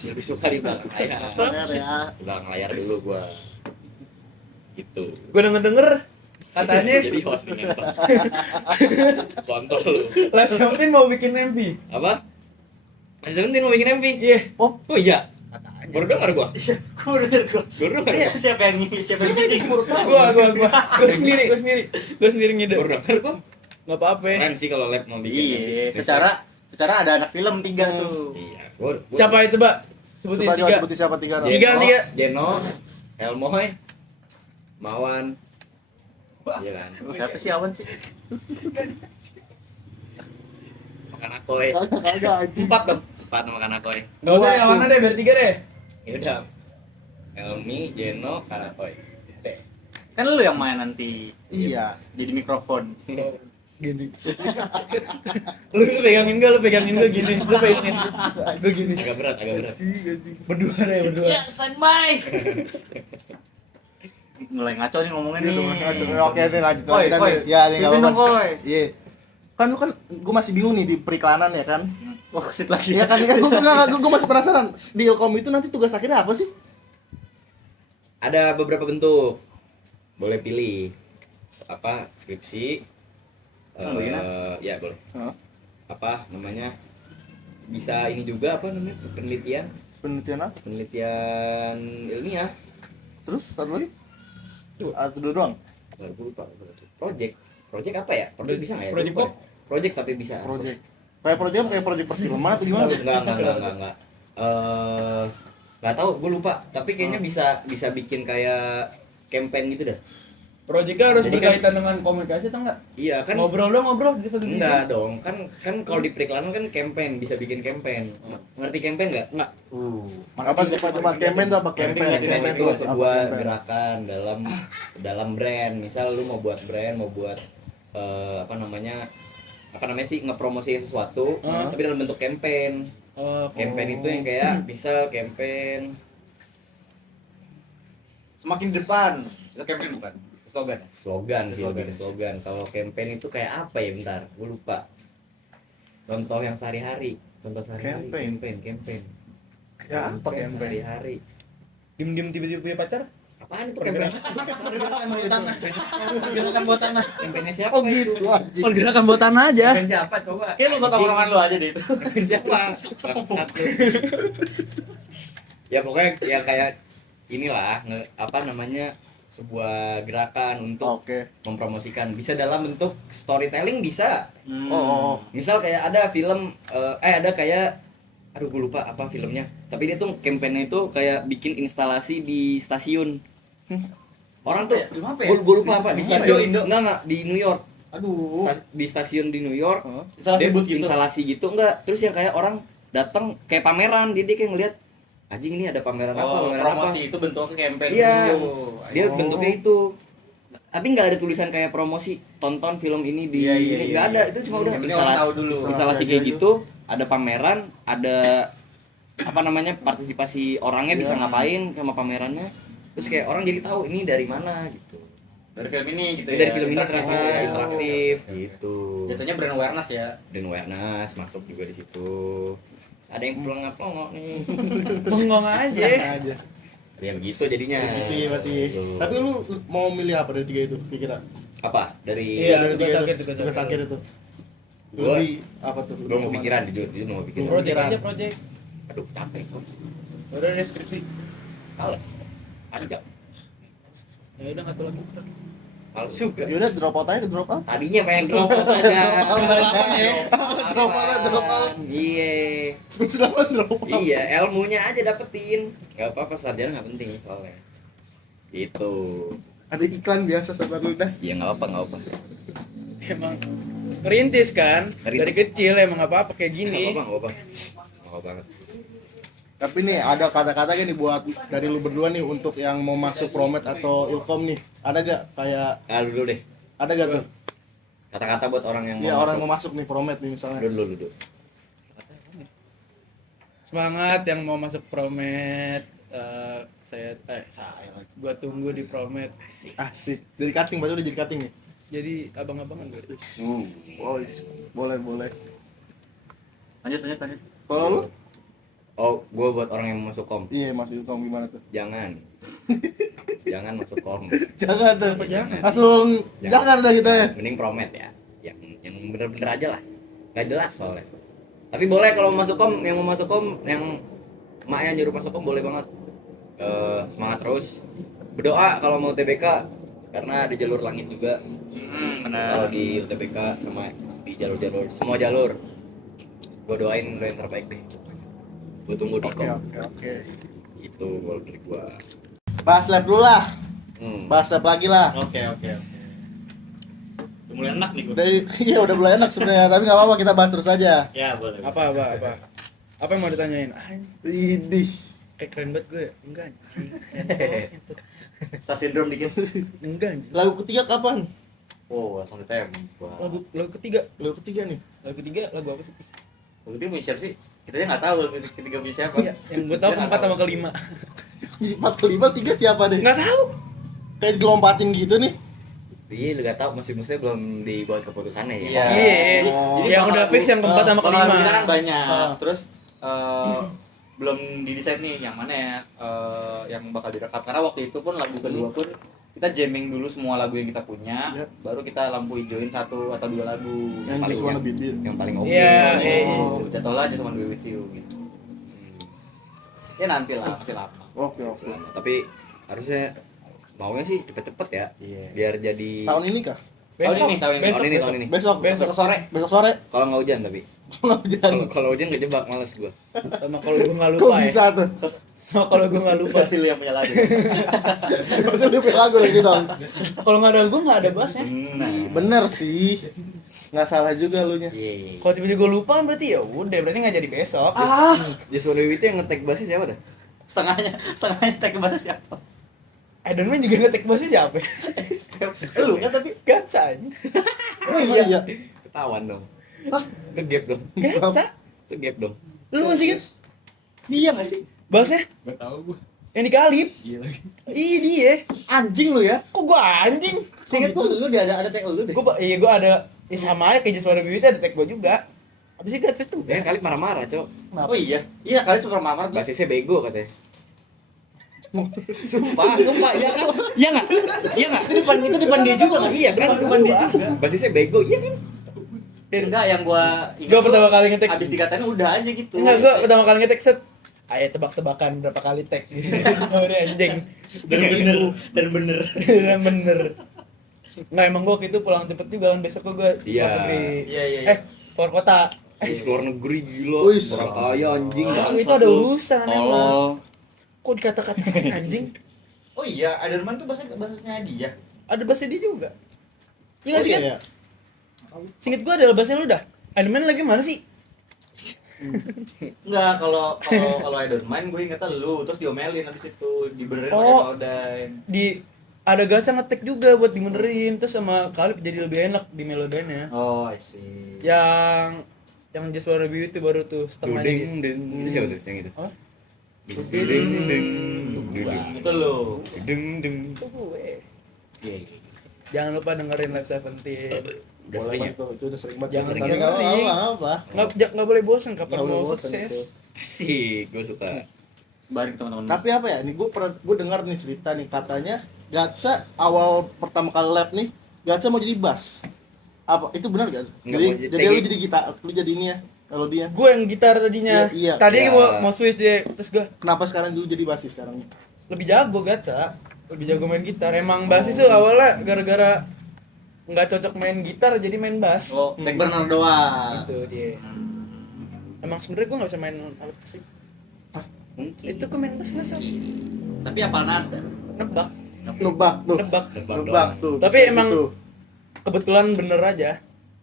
lebih suka di belakang layar. Bener ya. Di belakang layar dulu gua. Gitu. Gue denger Katanya jadi host nih. Kontol lu. Last Seventeen mau bikin MV. Apa? Last Seventeen mau bikin MV? Iya. Oh iya. Baru dengar gua. Baru dengar. Baru dengar. Itu siapa yang pitching? Gua sendiri ngide. Baru dengar gua. Enggak apa-apa. Keren sih kalau lab mau bikin. Iya, secara ada anak film 3 tuh. Iya. Siapa itu, Mbak? Sebutin Coba 3. sebutin siapa 3 Tiga. Geno, Elmoy, Mawan. Iya kan. Siapa sih Awan sih? Makan akoy. Kagak anjing. 4 dong. 4 makan akoy. Enggak usah yang mana deh, biar 3 deh. Ya udah. Elmi, Geno, Karakoy. Kan lu yang main nanti Iya. jadi mikrofon. Gini. Lu pegangin gua gini. Lu pegangin gua gini. Agak berat. Berdua deh, berdua. Ya, standby. Mulai ngaco nih ngomongin nih. Oke, nih lanjut Koi, lagi koi. nih. Ya, nih enggak Pimpin dong, apa-apa. Koi. Iya. Kan lu kan gua masih bingung nih di periklanan ya kan. Oh, kesit lagi. Iya kan, gua masih penasaran. Di Ilkom itu nanti tugas akhirnya apa sih? Ada beberapa bentuk. Boleh pilih. Apa? Skripsi. Ya boleh. Hah? Apa namanya? Bisa ini juga apa namanya? Penelitian Penelitian apa? ilmiah. Terus satu lagi? Dua. Atau dua doang? Baru lupa. Project apa ya? Project bisa nggak ya? Project Lupa. pop? Project tapi bisa. Project. Kayak project perfilman atau gimana? Enggak. Nggak tahu, gue lupa. Tapi kayaknya bisa bikin kayak campaign gitu dah. Proyeknya harus Jadi berkaitan dengan komunikasi atau enggak? Iya kan? Ngobrol gitu. Enggak dong. Kan kalau di periklanan kan campaign, bisa bikin campaign. Ngerti campaign nggak? Enggak. Apa coba campaign tuh apa campaign? Campaign itu tuh, apa sebuah campaign? gerakan dalam brand. Misal lu mau buat brand, mau buat apa namanya sih, ngepromosi sesuatu tapi dalam bentuk campaign. Campaign itu yang kayak misal campaign Semakin depan. Itu campaign bukan? Slogan. slogan. Kalau campaign itu kayak apa ya, bentar, gue lupa. Contoh yang sehari-hari. Campaign. Campaign. Ya apa campaign? Sehari-hari. Diem tiba-tiba punya pacar? Apaan itu campaign? Pergerakan buat tanah. Campaignnya siapa Oh itu? gitu anjing. Pergerakan buat tanah aja. Campaign siapa coba? Kayak lu kata tongkrongan lu aja deh itu. Campaign siapa? Satu. Ya pokoknya ya kayak inilah sebuah gerakan untuk Oke. mempromosikan, bisa dalam bentuk storytelling, bisa Oh. misal kayak ada film ada kayak gue lupa apa filmnya, tapi dia tuh campaign-nya itu kayak bikin instalasi di stasiun. Orang tuh gue lupa apa di stasiun enggak di New York. Aduh. Di stasiun di New York. Instalasi Dia but gitu. instalasi gitu enggak, terus yang kayak orang datang kayak pameran, jadi dia kayak ngeliat anjing ini ada pameran Oh, pameran promosi itu bentuknya campaign. Iya, dulu. dia bentuknya itu. Tapi nggak ada tulisan kayak promosi, tonton film ini di Iya, ini, nggak ada. Itu cuma udah Yang penting orang tahu dulu. instalasi kayak gitu, ada pameran, ada apa namanya, partisipasi orangnya bisa ngapain sama pamerannya. Terus kayak orang jadi tahu ini dari mana gitu. Dari film ini gitu ya. Dari film ini ternyata Oh. interaktif gitu. Jatuhnya brand awareness ya. Dan awareness masuk juga di situ. Ada yang pelongok nih. Bengong aja. Aja. Ya begitu jadinya. Gitu ya berarti. Tapi lu mau milih apa dari 3 itu? Kira-kira? apa? Dari Iya, Dari tugas 3 akhir, itu. tugas Tugas akhir. akhir itu. Gua- Lebih apa tuh? Belum mau pikiran, jujur mau pikiran. Project Pikiran. aja project. Aduh capek kok. Udah deskripsi. Males. Ada. Ya udah enggak lagi. Males juga. Ya udah drop out aja, drop out. Tadinya pengen drop out aja. Drop out. Iya. Semester 8 drop out. Iya, ilmunya aja dapetin. Gak apa-apa, sarjana nggak penting soalnya. Itu. Ada iklan biasa sabar lu dah. Ya nggak apa-apa. Emang ngerintis kan? Ngerintis. Dari kecil emang nggak apa-apa kayak gini. Nggak apa-apa banget. Tapi nih ada kata-kata nih buat dari lu berdua nih untuk yang mau masuk Promed atau Ilkom nih. Ada gak kayak Dulu deh. ada gak tuh? Kata-kata buat orang yang Iya, mau orang masuk. mau masuk nih Promed nih misalnya. Dulu. Semangat yang mau masuk Promed. Saya gua tunggu di Promed. Asik. Dari cutting, berarti udah jadi cutting nih. Jadi abang-abangan gue. Oh, boleh. Lanjut. Kalau lu? Oh, gue buat orang yang mau masuk kom. Iya, Mas Ilkom gimana tuh? Jangan. Jangan masuk kom. Jangan tuh. Jangan. Langsung jangan dah kita ya. Mending promet ya. Yang bener-bener aja lah. Gak jelas soalnya. Tapi boleh kalau mau masuk kom, yang mau masuk kom, yang emaknya nyuruh masuk kom boleh banget. Semangat terus. Berdoa kalau mau UTBK karena ada jalur langit juga. Kalau Benar. di UTBK sama di jalur-jalur, semua jalur. Gue doain lo yang terbaik deh. Gue tunggu di Oke, kom. oke. Itu goal dari gue. Bahas lab dulu lah. Hmm. Bahas lab lagi lah. Oke. Udah mulai enak nih gue. Iya udah mulai enak sebenarnya, tapi nggak apa-apa kita bahas terus aja. Ya boleh. Apa? Apa yang mau ditanyain? Ini Kayak keren banget gue. Enggak anjing. Star syndrome dikit. Enggak anjing. lagu ketiga kapan? Oh, langsung ditembak. Lagu ketiga. Lagu ketiga nih. Lagu ketiga lagu apa sih? Waktu itu punya siapa sih? Kita aja nggak tahu ketiga punya siapa. Iya, yang gue tahu Kita nggak keempat sama tahu. kelima. Jadi 4 ke 5 3 siapa deh? Enggak tahu. Kayak dilompatin gitu nih. Iya, lu gak tau musim-musimnya belum dibuat keputusannya ya. Iya. Iya. Oh. Yang udah fix yang keempat sama Kalau kelima. kita kan banyak. Ah. Terus belum didesain nih yang mana ya yang bakal direkam karena waktu itu pun lagu kedua pun kita jamming dulu semua lagu yang kita punya, Iya. baru kita lampu hijauin 1 atau 2 lagu. Yang Paling just wanna beat beat. Yang paling oke. Iya, Oh. Jatuhlah aja sama with you gitu. Ya nanti lah, masih lama. Oke, oke. Tapi harusnya maunya sih cepet-cepet ya. Iya. Biar jadi Tahun ini kah? Besok, Tahun ini. besok, tahun ini. Besok. Besok sore. Besok sore. Kalau nggak hujan tapi. Nggak hujan. Kalau hujan kejebak males gua. sama kalau gue nggak Kok lupa ya. bisa tuh? Sama kalau gue nggak lupa. Berarti lu yang punya lagu. Betul dia punya lagu lagi dong. Kalau nggak ada gue nggak ada bassnya. Nah. Bener sih. Nggak salah juga lu nya. Iya. Kalau tiba-tiba gue lupa kan berarti ya udah, berarti nggak jadi besok. Just Wanna Be With You yang nge-tag bassnya siapa dah? Setengahnya tag ke bahasa siapa? Iron Man juga ngetek bassnya siapa? Lu kan tapi Gatsa aja. Oh iya. Ketahuan dong. Ke gap dong. Gatsa. Ke gap dong. Lu masih inget dia nggak sih? bassnya? Gak tahu gue. Yang di Kalip. Ih dia. Anjing lu ya? Kok gue anjing? Seinget gue lu dia ada tag lu deh. Gue ada ya sama aja kayak Just Wanna Be With You ada tag gue juga. Habis itu Gatsa tuh. Ya kali marah-marah, Cok. Oh iya, iya kalian super mamar. Basisnya bego katanya. Sumpah, iya kan? Iya enggak? Iya enggak? Itu depan dia juga nggak sih? Iya kan? Depan dia juga. Basisnya bego, iya kan? Enggak, yang gua ingat Gue tuh, pertama kali ngetek. abis dikatain udah aja gitu. Enggak, gue pertama kali ngetek set. Ayo tebak-tebakan berapa kali tag. Udah anjing. dan bener. Dan bener. Nah emang gue itu pulang cepet juga kan besok gue Iya. keluar negeri. Iya. Keluar kota. Terus keluar negeri gila. Wih. Orang kaya anjing. Ah, bangsat itu ada lu. urusan emang. Oh. Kok dikata-katain anjing? Oh iya, Iron Man tuh bahasanya dia. Ada bahasa dia juga. Iya nggak sih kan? Iya. Singkat gue adalah bahasa lu dah. Iron Man lagi mana sih? Enggak, kalau Iron Man gue ingetnya lu, terus diomelin habis itu, dibenerin Oh. pakai Melodine. Ada Gatsa ngetek juga buat dibenerin, terus sama Kalip jadi lebih enak di melodenya. Oh, I see. Yang Just Wanna Be With You baru tuh setengahnya. Duding ding. Itu siapa tuh yang itu? Apa? Ding ding ding. Itu lu. Ding ding. Itu gue. Iya. Jangan lupa dengerin Live 17. Udah Boleh sering ya? banget tuh, itu udah sering banget. Jangan Tapi sering. nggak apa-apa. Nggak boleh bosan kapan Nggak boleh mau bosan sukses. itu. Asik, gue suka. Bareng teman-teman. Tapi apa ya? Nih gue dengar nih cerita nih katanya Gatsa awal pertama kali lab nih, Gatsa mau jadi bass. Apa itu benar gak? Nggak Jadi mau jadi lu jadi gitar, lu jadi ini ya. Kalau dia Gue yang gitar tadinya. Iya, iya. Tadi Iya. mau switch dia, terus gue kenapa sekarang dulu jadi bassis sekarang? lebih jago Gatsa, lebih jago main gitar. Emang basis tuh awalnya gara-gara nggak cocok main gitar jadi main bass. Oh, back burner doang. Gitu dia. Emang sebenarnya gue nggak bisa main alat musik. Mungkin. Itu gue main bass nggak salah. Tapi apal nada. Nebak. Nebak tuh. Nebak. Nebak tuh. Tapi bisa emang- gitu. Kebetulan bener aja.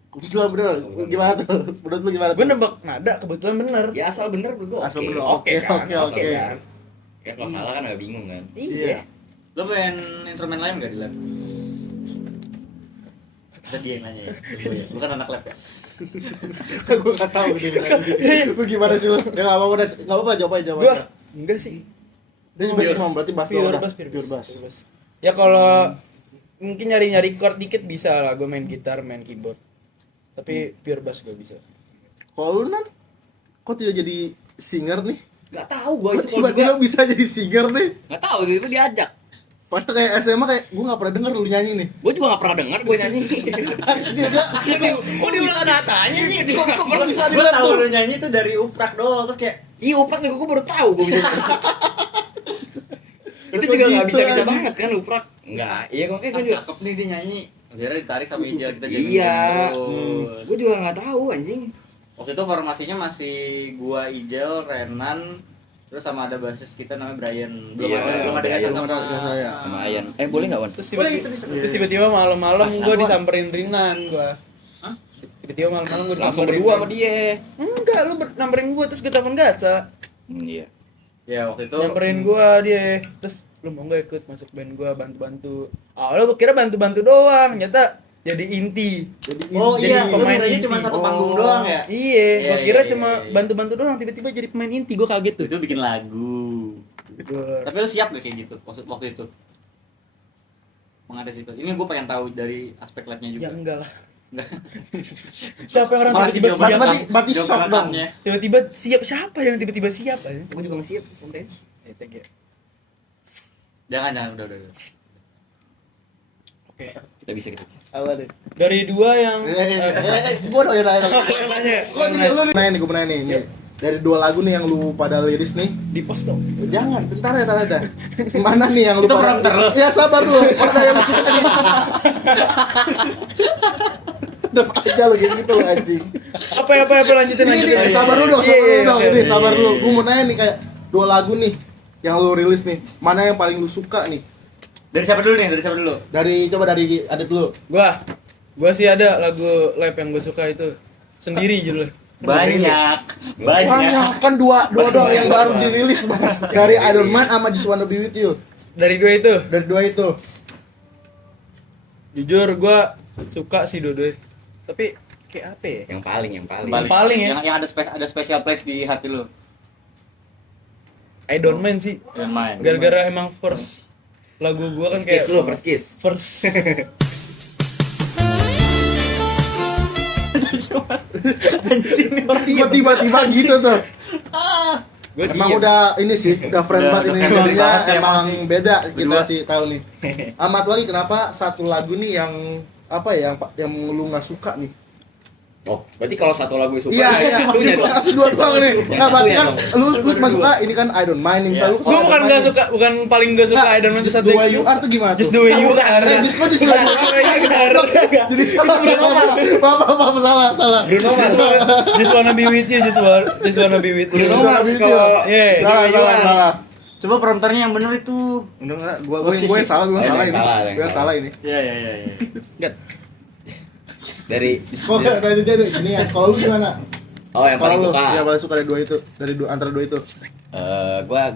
Kebetulan bener. Gimana tuh? Menurut lu gimana tuh? Gue nebak nada kebetulan bener. Ya asal bener bro. Asal bener. Oke kan, Oke. oke kan. Ya kalau salah kan agak bingung kan. Iya. Lo main instrumen lain nggak di lab? Bisa dia yang nanya ya. Lu kan anak lab ya. Gue nggak tahu nih. Lu gimana sih lu? Ya nggak apa-apa, nggak apa-apa, jawab aja. Gue enggak sih. Dia berarti bass doang udah. Pure Pure bass. bass. Ya kalau mungkin nyari-nyari chord dikit bisa lah, gue main gitar, main keyboard. Tapi pure bass gue bisa. Kalau lu Nan, kok tidak jadi singer nih? Nggak tahu gue Kok itu kalau tiba-tiba juga bisa jadi singer nih? nggak tahu itu diajak. Padahal kayak SMA kayak gue nggak pernah denger lu nyanyi nih. Gue juga nggak pernah dengar gue nyanyi. Dia aja Kok diulang katanya sih? kok bisa Gue dilihat tahu tuh. lu nyanyi tuh dari uprak doang, terus kayak Iya uprak juga gue baru tahu gue bisa. Itu Terus juga nggak gitu bisa aja. banget kan uprak. Enggak, iya makanya gue juga. cakep nih dia nyanyi. Akhirnya ditarik sama Ijal, kita jadi Iya. terus. Gue juga nggak tahu anjing. Waktu itu formasinya masih gua, Ijal, Renan, terus sama ada basis kita namanya Brian. Belum Iya, ada Brian. Gasa Belum ada Gasa, ya. Sama Ayan. Boleh nggak Wan? Terus Boleh, tiba-tiba, bisa. terus tiba-tiba malam-malam Pas gue apa? disamperin Rinan gue. Hah? Tiba-tiba malam-malam gue Langsung disamperin. berdua sama dia. Enggak, lu nyamperin gue terus gue telepon Gaca. Iya. Ya waktu itu Nyamperin gue dia. Terus lu mau nggak ikut masuk band gue bantu-bantu. Awalnya gue kira bantu-bantu doang, ternyata jadi inti. Oh Jadi iya, pemain pemain aja inti. cuma satu Oh. panggung doang ya. Iya, Iya, gue kira iya, cuma iya. bantu-bantu doang, tiba-tiba jadi pemain inti, gue kaget tuh. Itu bikin lagu. Tapi lu siap gak kayak gitu waktu itu? Mengantisipasi. Ini gue pengen tahu dari aspek labnya juga. Ya enggak lah. Enggak. Siapa yang orang Makasih tiba-tiba jawaban siap? Berarti- berarti jawaban shock dong. lengkapnya. Tiba-tiba siap, siapa yang tiba-tiba siap aja? Gue juga masih siap santai. Jangan udah. Oke. Kita bisa gitu. Apa deh? Dari dua yang Gua dong yang nanya. Aku yang nanya. Kok jadi lu nih? Nanya nih, gua nanya nih. Nih. Dari dua lagu nih yang lu pada liris nih. Di pos dong. Jangan, bentar ya, tar ada. Mana nih yang lu Itu pada prompter lu. Ya sabar dulu. Ada yang suka nih. Tetep aja lu gitu lu anjing. Apa lanjutin Ini sabar dulu dong, Iya, sabar dulu iya, dong. oke. Ini sabar dulu. Gua mau nanya nih kayak dua lagu nih yang lu rilis nih. Mana yang paling lu suka nih? Dari siapa dulu nih? Dari siapa dulu? Coba dari Adit dulu. Gua sih ada lagu live yang gue suka itu sendiri judulnya. Banyak. Banyak kan dua doang yang baru dirilis, Mas. Dari Iron Man sama Just Wanna Be With You. Dari dua itu, Dari dua itu. jujur gua suka sih dua-duanya. Tapi kayak apa ya? Yang paling. Yang paling ya? Yang ada special place di hati lu. I Don't Mind sih. Yang main. Gara-gara emang first lagu gua kan kayak First kiss. first Anjing nih orang. Kok tiba-tiba gitu tuh. gua Emang diem. udah ini sih, udah friend Udah- banget udah ini chemistry emangnya banget sih, emang emang sih. beda kita Berdua. sih tahu nih. Amat lagi kenapa satu lagu nih yang apa ya yang lu nggak suka nih? Oh, berarti kalau satu lagu suka. Iya, lu nya dong. Tapi dua doang nih. Yang Nggak berarti satu ya kan dong. lu cuma suka ini kan I Don't Mind yang Iya. selalu Gua bukan gak suka, bukan paling gak suka I Don't Mind Just satu the yang way itu. you are tuh gimana tuh? Just the way you are. Just kok just the way you are. Jadi salah. Maaf, salah. Bruno Mars. Just wanna be with you, just wanna be with you. Bruno Mars kalau Iya. Salah. Coba prompternya yang bener itu. Enggak, gua yang salah, gua yang salah ini. Gua yang salah ini. Iya. Enggak. Dari Kok dari ini ya, kalau lu gimana? Oh, yang paling Kalau lu, suka. ya paling suka dari dua itu, antara dua itu. Gua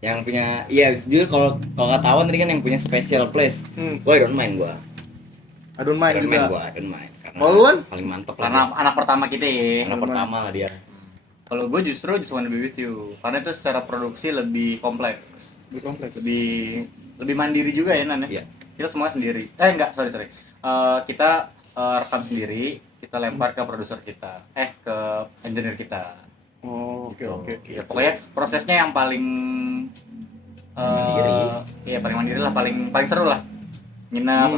yang punya jujur kalau ketahuan tadi kan yang punya special place. Gua don't mind gua. I Don't Mind Don't mind juga. gua, don't mind. Karena Kalau lu, Wan? paling mantep Karena lah. anak pertama kita ya. Anak pertama lah dia. Kalau gue justru Just Wanna Be With You. Karena itu secara produksi lebih kompleks. Lebih kompleks. Lebih mandiri juga ya Nan ya? Iya. Kita semua sendiri. Enggak, sorry. Kita rekam sendiri, kita lempar ke produser kita. Ke engineer kita. Oh, oke. Ya, pokoknya prosesnya yang paling Mandiri. Iya, paling mandiri lah, paling seru lah. Nginep.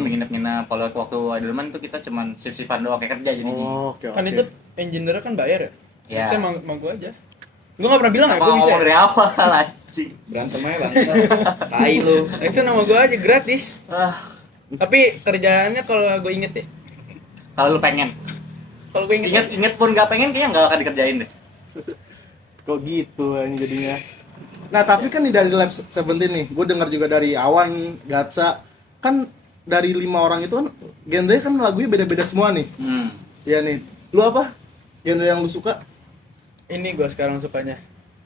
Kalau waktu Idolman tuh kita cuman shift-shiftan doang kayak kerja jadi. Oh, oke. Kan itu engineer kan bayar ya? Ya. Saya mau gua aja. Gua enggak pernah bilang ya, Apa gua bisa. ngomong dari awal anjing. Berantem aja bang. Tai lu. Action sama gua aja gratis. Ah, Tapi kerjaannya kalau gua inget ya. kalau lu pengen. Kalau gua inget. Inget pun nggak pengen kayaknya nggak akan dikerjain deh. Kok gitu ini jadinya. Nah, tapi kan nih dari Lab 17 nih, gue dengar juga dari Awan, Gatsa, kan dari 5 orang itu kan genre kan lagunya beda-beda semua nih. Iya nih. Lu apa? Genre yang lu suka? Ini gua sekarang sukanya.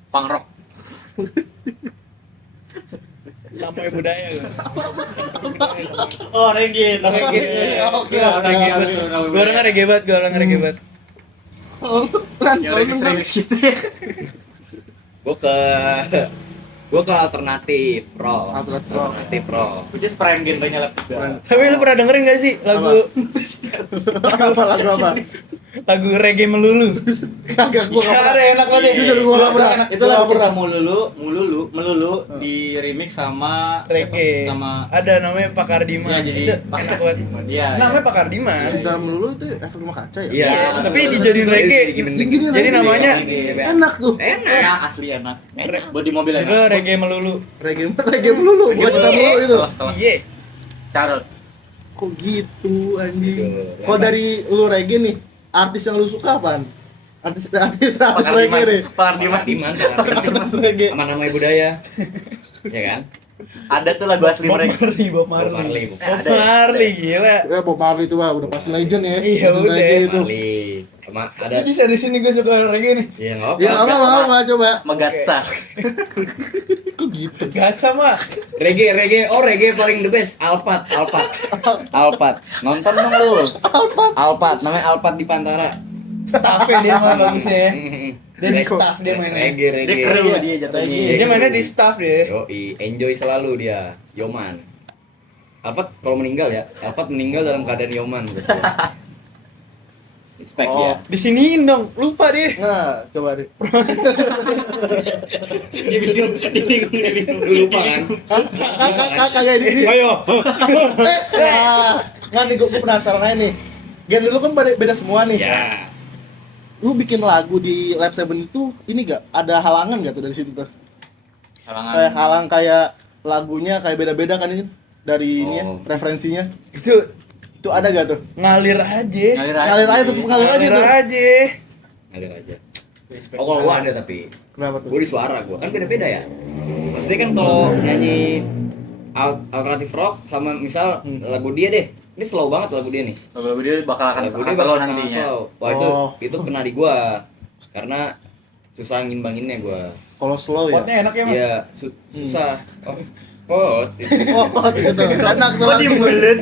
Punk rock. Sama budaya gua. Oh, reggae. Oke. Gua orang reggae banget, gua orang reggae banget. Yang remix gitu ya. Gua ke alternatif rock. Alternatif rock. Which is prime genrenya lah juga. Tapi lu pernah dengerin gak sih lagu Apa lagu apa? Lagu reggae melulu. Kagak gua Ya, enggak ada enak banget ya. Jujur gua enggak pernah. Itu lagu cinta melulu di remix sama Reggae. sama Ada namanya Pak Kardima. ya jadi Itu enak banget. Iya. Namanya Pak Kardima. Cinta melulu itu efek rumah kaca ya? Iya, Iya, tapi betul. dijadiin reggae. Gini Jadi reggae. namanya Reggae. Enak tuh. Enak, asli enak. Buat di mobil itu enak. reggae melulu. Reggae melulu, bukan cinta melulu itu. Iya. Carut. Kok gitu anjing? Gitu. Kalau dari lu reggae nih, artis yang lu suka apaan? Artis reggae nih. Pak Ardiman. Diman Artis reggae. aman-aman budaya. Ya kan? Ada tuh lagu asli Bob mereka. Marley, Bob Bob Marley. Marley. Bob Marley gila. Ya Bob Marley itu wah udah pasti legend ya. Iya, Legend udah. reggae itu. Marley. Sama ada Jadi di sini gue suka reggae nih. ya enggak apa. Ya apa coba. Megatsa. Kok gitu? Gacha mah. Reggae paling the best. Alpat. Nonton dong lu. Alpat, namanya Alpat di Pantara. Staffnya dia mah bagusnya ya. Dia di Reggae. staff dia mainnya. Reggae. Dia kru dia jatuhnya. Dia mainnya di staff dia. Yoi, enjoy selalu dia. Yoman. Alpat kalau meninggal ya, Alpat meninggal dalam keadaan Yoman betul. Respect Oh. ya. Di siniin dong, lupa deh. Nah, coba deh. Dia bingung lupa kan. Kagak ini. Ayo. Nggak nih, gue penasaran aja nih. Gen dulu kan beda semua nih. Ya. Lu bikin lagu di Lab 7 itu, ini gak? Ada halangan gak tuh dari situ tuh? Kayak halang kayak lagunya kayak beda-beda kan ini dari ini ya, Oh. referensinya. Itu Itu ada gak tuh? ngalir aja. Ngalir aja tuh, ngalir aja tuh. Ngalir aja. Oh kalau gua ada tapi Kenapa tuh? gua di suara gua kan beda-beda ya. Maksudnya kan kalau nyanyi alternative rock sama misal lagu dia deh. Ini slow banget lagu dia nih. Lagu dia bakal akan Lagu dia slow bakal nantinya. slow. Wah Oh. itu kena di gua. Karena susah ngimbanginnya gua. Kalau slow ya? Potnya enak ya mas. Iya, susah. Oh, Oh, gitu. Enak tuh Kok di langsung. mulut?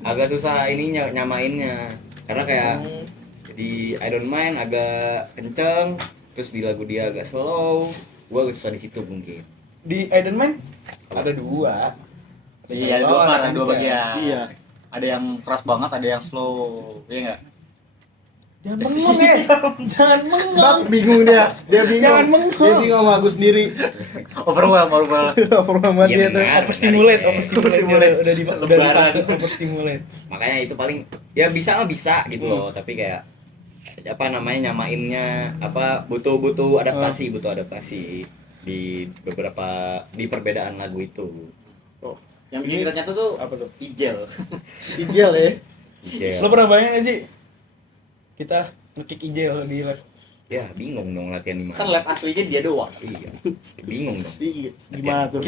agak susah ininya nyamainnya. Karena kayak di I Don't Mind agak kenceng, terus di lagu dia agak slow. Gua agak susah di situ mungkin. Di Eden Man ada dua. Iya, ada dua part, ada dua bagian. Iya. Ada yang keras banget, ada yang slow. Iya enggak? Jangan bengong ya. Jangan bengong. Bang bingung dia bingung. Jangan bengong. Dia bingung sama lagu sendiri. Overwhelm. Performa dia tuh. benar. Overstimulate, udah di Lebaran. fase overstimulate. Makanya itu paling ya bisa gitu loh, tapi kayak apa namanya nyamainnya apa butuh adaptasi di perbedaan lagu itu. Yang bikin kita nyatu tuh Apa tuh? Ijel. Ijel ya. Iya. Lo pernah bayangin gak sih? Kita nge-kick ijel di lab. Ya bingung dong latihan di mana. Kan lab aslinya dia doang. Iya. Bingung dong. Iya. Gimana tuh?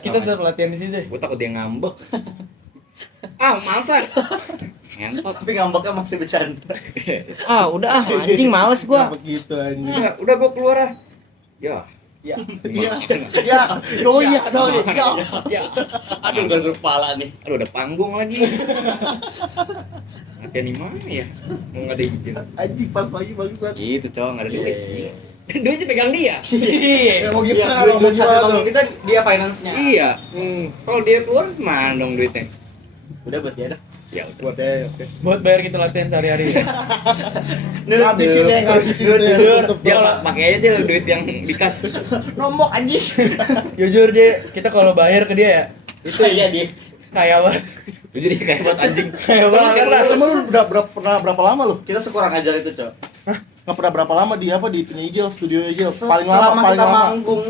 Kita tetap latihan di sini deh. Gue takut dia ngambek. Males ah. Ngentot. Tapi ngambeknya masih bercanda. Udah anjing males gua. Begitu anjing. Udah gua keluar ah. Ya. Iya. Ya. Oh iya dong. Ya. Ya. Aduh, gara-gara kepala nih. Aduh udah panggung lagi. Latihan di mana ya? Mau nggak ada izin. Anjing pas lagi bagusan. Gitu cowok nggak ada duit. Iya. Duitnya pegang dia. Ya mau Iya, gimana? duit Mau hasil gimana panggung tuh? kita dia finance-nya. Iya. Kalau dia keluar mana dong duitnya? Udah buat dia dah. Ya udah. Buat deh, oke. Buat bayar kita latihan sehari-hari. Ngabisin ya, ngabisin itu ya. Tutup Dia doang. pakai aja dia duit yang dikas. Nombok anjing. Jujur deh, kita kalau bayar ke dia ya, Itu iya dia. kayak banget. Jujur dia kayak buat anjing. Kayak banget lah. Emang lu udah pernah berapa lama lu? Kita sekurang ajar itu, Cok. Nggak pernah berapa lama di apa di Ijel, studio Ijel? Paling Selama lama, paling kita lama. manggung,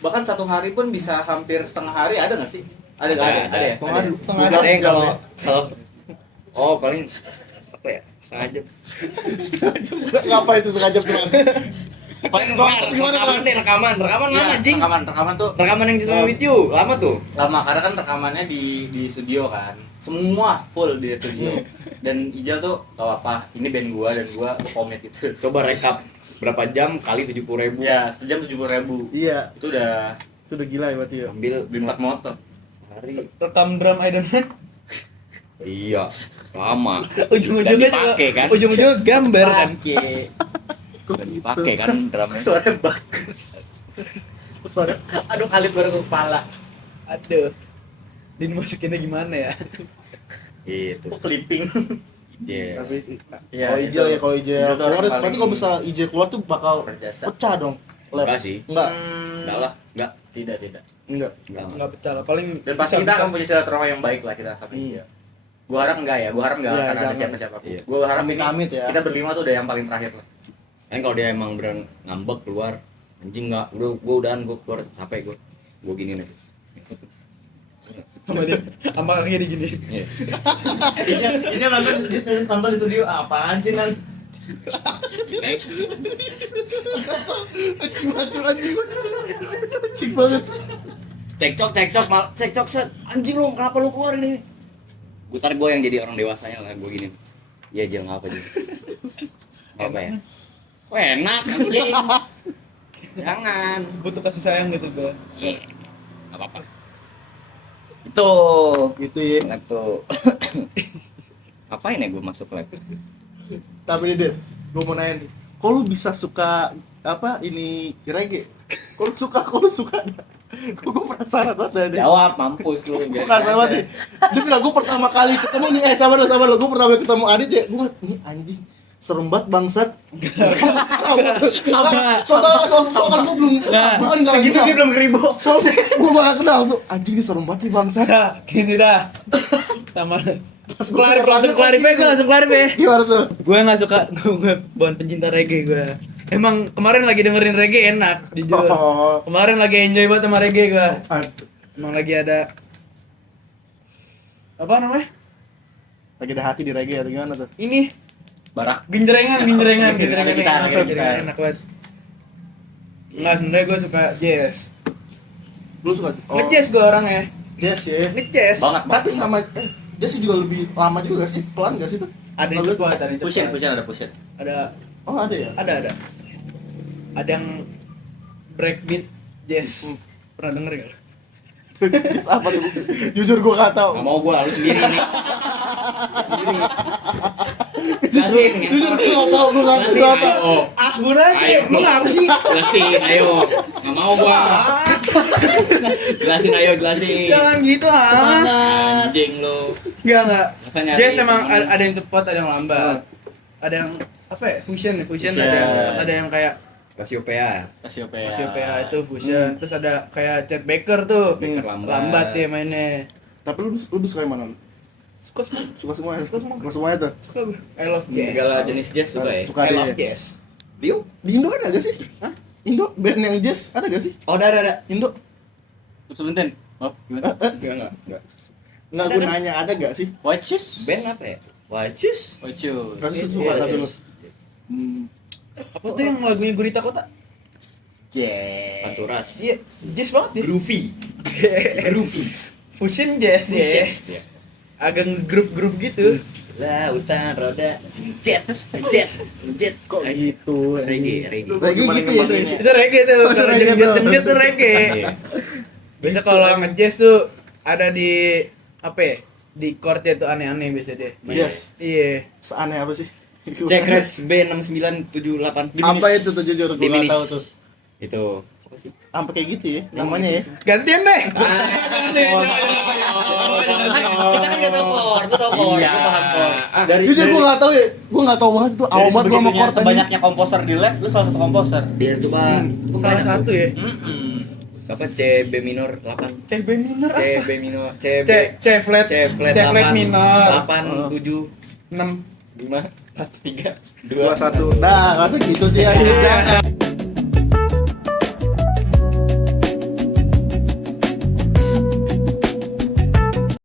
bahkan satu hari pun bisa hampir setengah hari, ada nggak sih? Ada nggak? Ada, Ada ya? Setengah hari. Setengah Dua belas Ada yang jam kalau paling apa ya? Setengah jam. ya. Ngapain itu setengah jam gimana? Paling Gimana, rekaman Mas? deh, rekaman lama Iya, anjing. Rekaman tuh Rekaman yang di Summer With You, lama tuh. lama karena kan rekamannya di studio kan. Semua full di studio. Dan Ijal tuh tau apa? Ini band gua dan gua komit gitu. Coba rekap berapa jam kali 70.000. Ya, sejam 70.000. Iya, Itu udah itu udah gila ya berarti ya. Ambil beli 4 motor. sehari. Rekam drum Eden Man. Iya, lama. Ujung-ujungnya Dan dipakai kan. Ujung-ujungnya gambar kan. Dan dipakai kan drumnya. Suaranya bagus. Suara Aduh, kali baru ke kepala. Aduh. Ini masukinnya gimana ya? Gitu. Kok clipping. Iya. Tapi Iya, kalau Ijel ya kalau Ijel Ijel tuh orang keluar, paling- berarti kalau bisa Ijel keluar tuh bakal berjasa. pecah dong. Lab. Enggak sih. Enggak. Enggak lah, enggak. Tidak. Enggak. Enggak pecah lah, paling Dan pasti kita akan punya silaturahmi yang baik lah kita sama Ijel. Gua harap enggak ya, gua harap enggak Iya, akan ada jangan. siapa-siapa. Iya. Gua harap ini Amit-amit ya. kita berlima tuh udah yang paling terakhir lah. Kan kalau dia emang beneran ngambek keluar, anjing enggak, gua udahan gua keluar capek gua. Gua gini nih. sama dia. Sama kakinya gini. Iya. Ijel nonton di studio apaan sih Nan? Cik banget. Cekcok set. Anjing lu kenapa lu keluar ini? Ntar gua yang jadi orang dewasanya lah, gua gini. Iya, Jel ngapa jadi? Apa ya? Kok enak anjing. Jangan. Butuh kasih sayang gitu gua. Iya. Enggak apa-apa. Itu. Gitu ya. Lab tuh. Ngapain ya gua masuk lab? Tapi nih, Den, gue mau nanya nih. Kok lu bisa suka apa ini reggae? Kok lu suka? Kok gue penasaran banget dah, Den. Jawab, mampus lu. Gue penasaran banget nih. Dia bilang gue pertama kali ketemu nih, sabar lo. Gue pertama kali ketemu Adit ya, gue ini anjing serem banget bangsat. Soalnya gue belum, bukan nggak Segitu kenal. dia belum ngeribu. Soalnya gue gak kenal tuh, anjing ini serem banget nih bangsat. Dah, gini dah. Sama Pas gua langsung klarif. Gimana tuh? Gue nggak suka, gue bukan pencinta reggae gue. Emang kemarin lagi dengerin reggae enak, jujur. Oh, Kemarin lagi enjoy banget sama reggae gue. aduh. Emang lagi ada apa namanya? Lagi ada hati di reggae atau gimana tuh? Ini Barak. genjrengan Gitar, enak, gitar. enak banget. Enggak, sebenarnya gue suka jazz. Lu suka? Nge-jazz gue orangnya. Jazz ya. Nge-jazz. Banget. Tapi sama jazz juga lebih lama juga sih, pelan gak sih tuh? Ada yang cepat, ada yang Fusion cepat. ada fusion. Ada Oh ada ya? ada. Ada yang breakbeat jazz. Pernah denger gak? Jazz apa tuh? Jujur gua gak tau. Nggak mau gua, lu sendiri nih. Sendiri. Jelasin, Jujur gua gak tau, gua gak Jelasin, tau. ayo. Asbun aja, Ayo. lu ngapa sih? Jelasin, ayo. Nggak mau gua. Jelasin, ayo, jelasin. Jangan gitu Anjing lu. Enggak. Masa nyari Jazz emang temen. ada yang cepat, ada yang lambat. Ada yang apa ya? Fusion ada yang cepat, ada yang kayak Cassiopeia. Cassiopeia itu fusion. Terus ada kayak Chet Baker tuh. Baker lambat. Lambat dia mainnya. Tapi lu lebih suka yang mana? Suka semua. Suka semuanya? Suka semua. Suka semuanya tuh? Suka gue. I love jazz. Segala jenis jazz suka ya? Suka I dia. love jazz. Bio? Di Indo ada gak sih? Hah? Indo band yang jazz ada gak sih? Oh, ada. Indo? Sebentar. Oh, gimana? Enggak. Nggak gue nanya ada gak sih? White shoes. Band apa ya? Wajus. White shoes. Gak sih suka tapi lu. Apa tuh yang lagunya Gurita Kota? Jazz. Panturas. Iya, jazz banget dia. Groovy. Fusion jazz dia. Iya. Agak nge-groove gitu. Lautan roda jet. Kok gitu? Reggae. Reggae gitu ya? Doi? Itu reggae tuh, Oh, kalau reggae jenggit-jenggit tuh reggae. Iya. Biasa kalau nge-jazz tuh ada di apa ya? Di chordnya tuh aneh-aneh biasa deh. Yes. Iya. Seaneh apa sih? Cekres B6978 Apa itu tuh jujur gue gak Diminis. tau tuh. Itu apa sih? Sampai kayak gitu ya namanya ya. Gantian deh. Kita kan nggak tahu chord, gua tahu chord, Iya. gua paham chord. Jujur gue gak tau ya. Gue gak tau banget tuh awal banget gue sama chord aja. Sebanyaknya komposer di lab, lu salah satu komposer. Dia coba Salah satu ya. apa C B minor 8 C B minor. C B minor C B C flat. C flat C flat minor. 8 7 6 5 4 3 2 1. Nah, langsung gitu sih ya.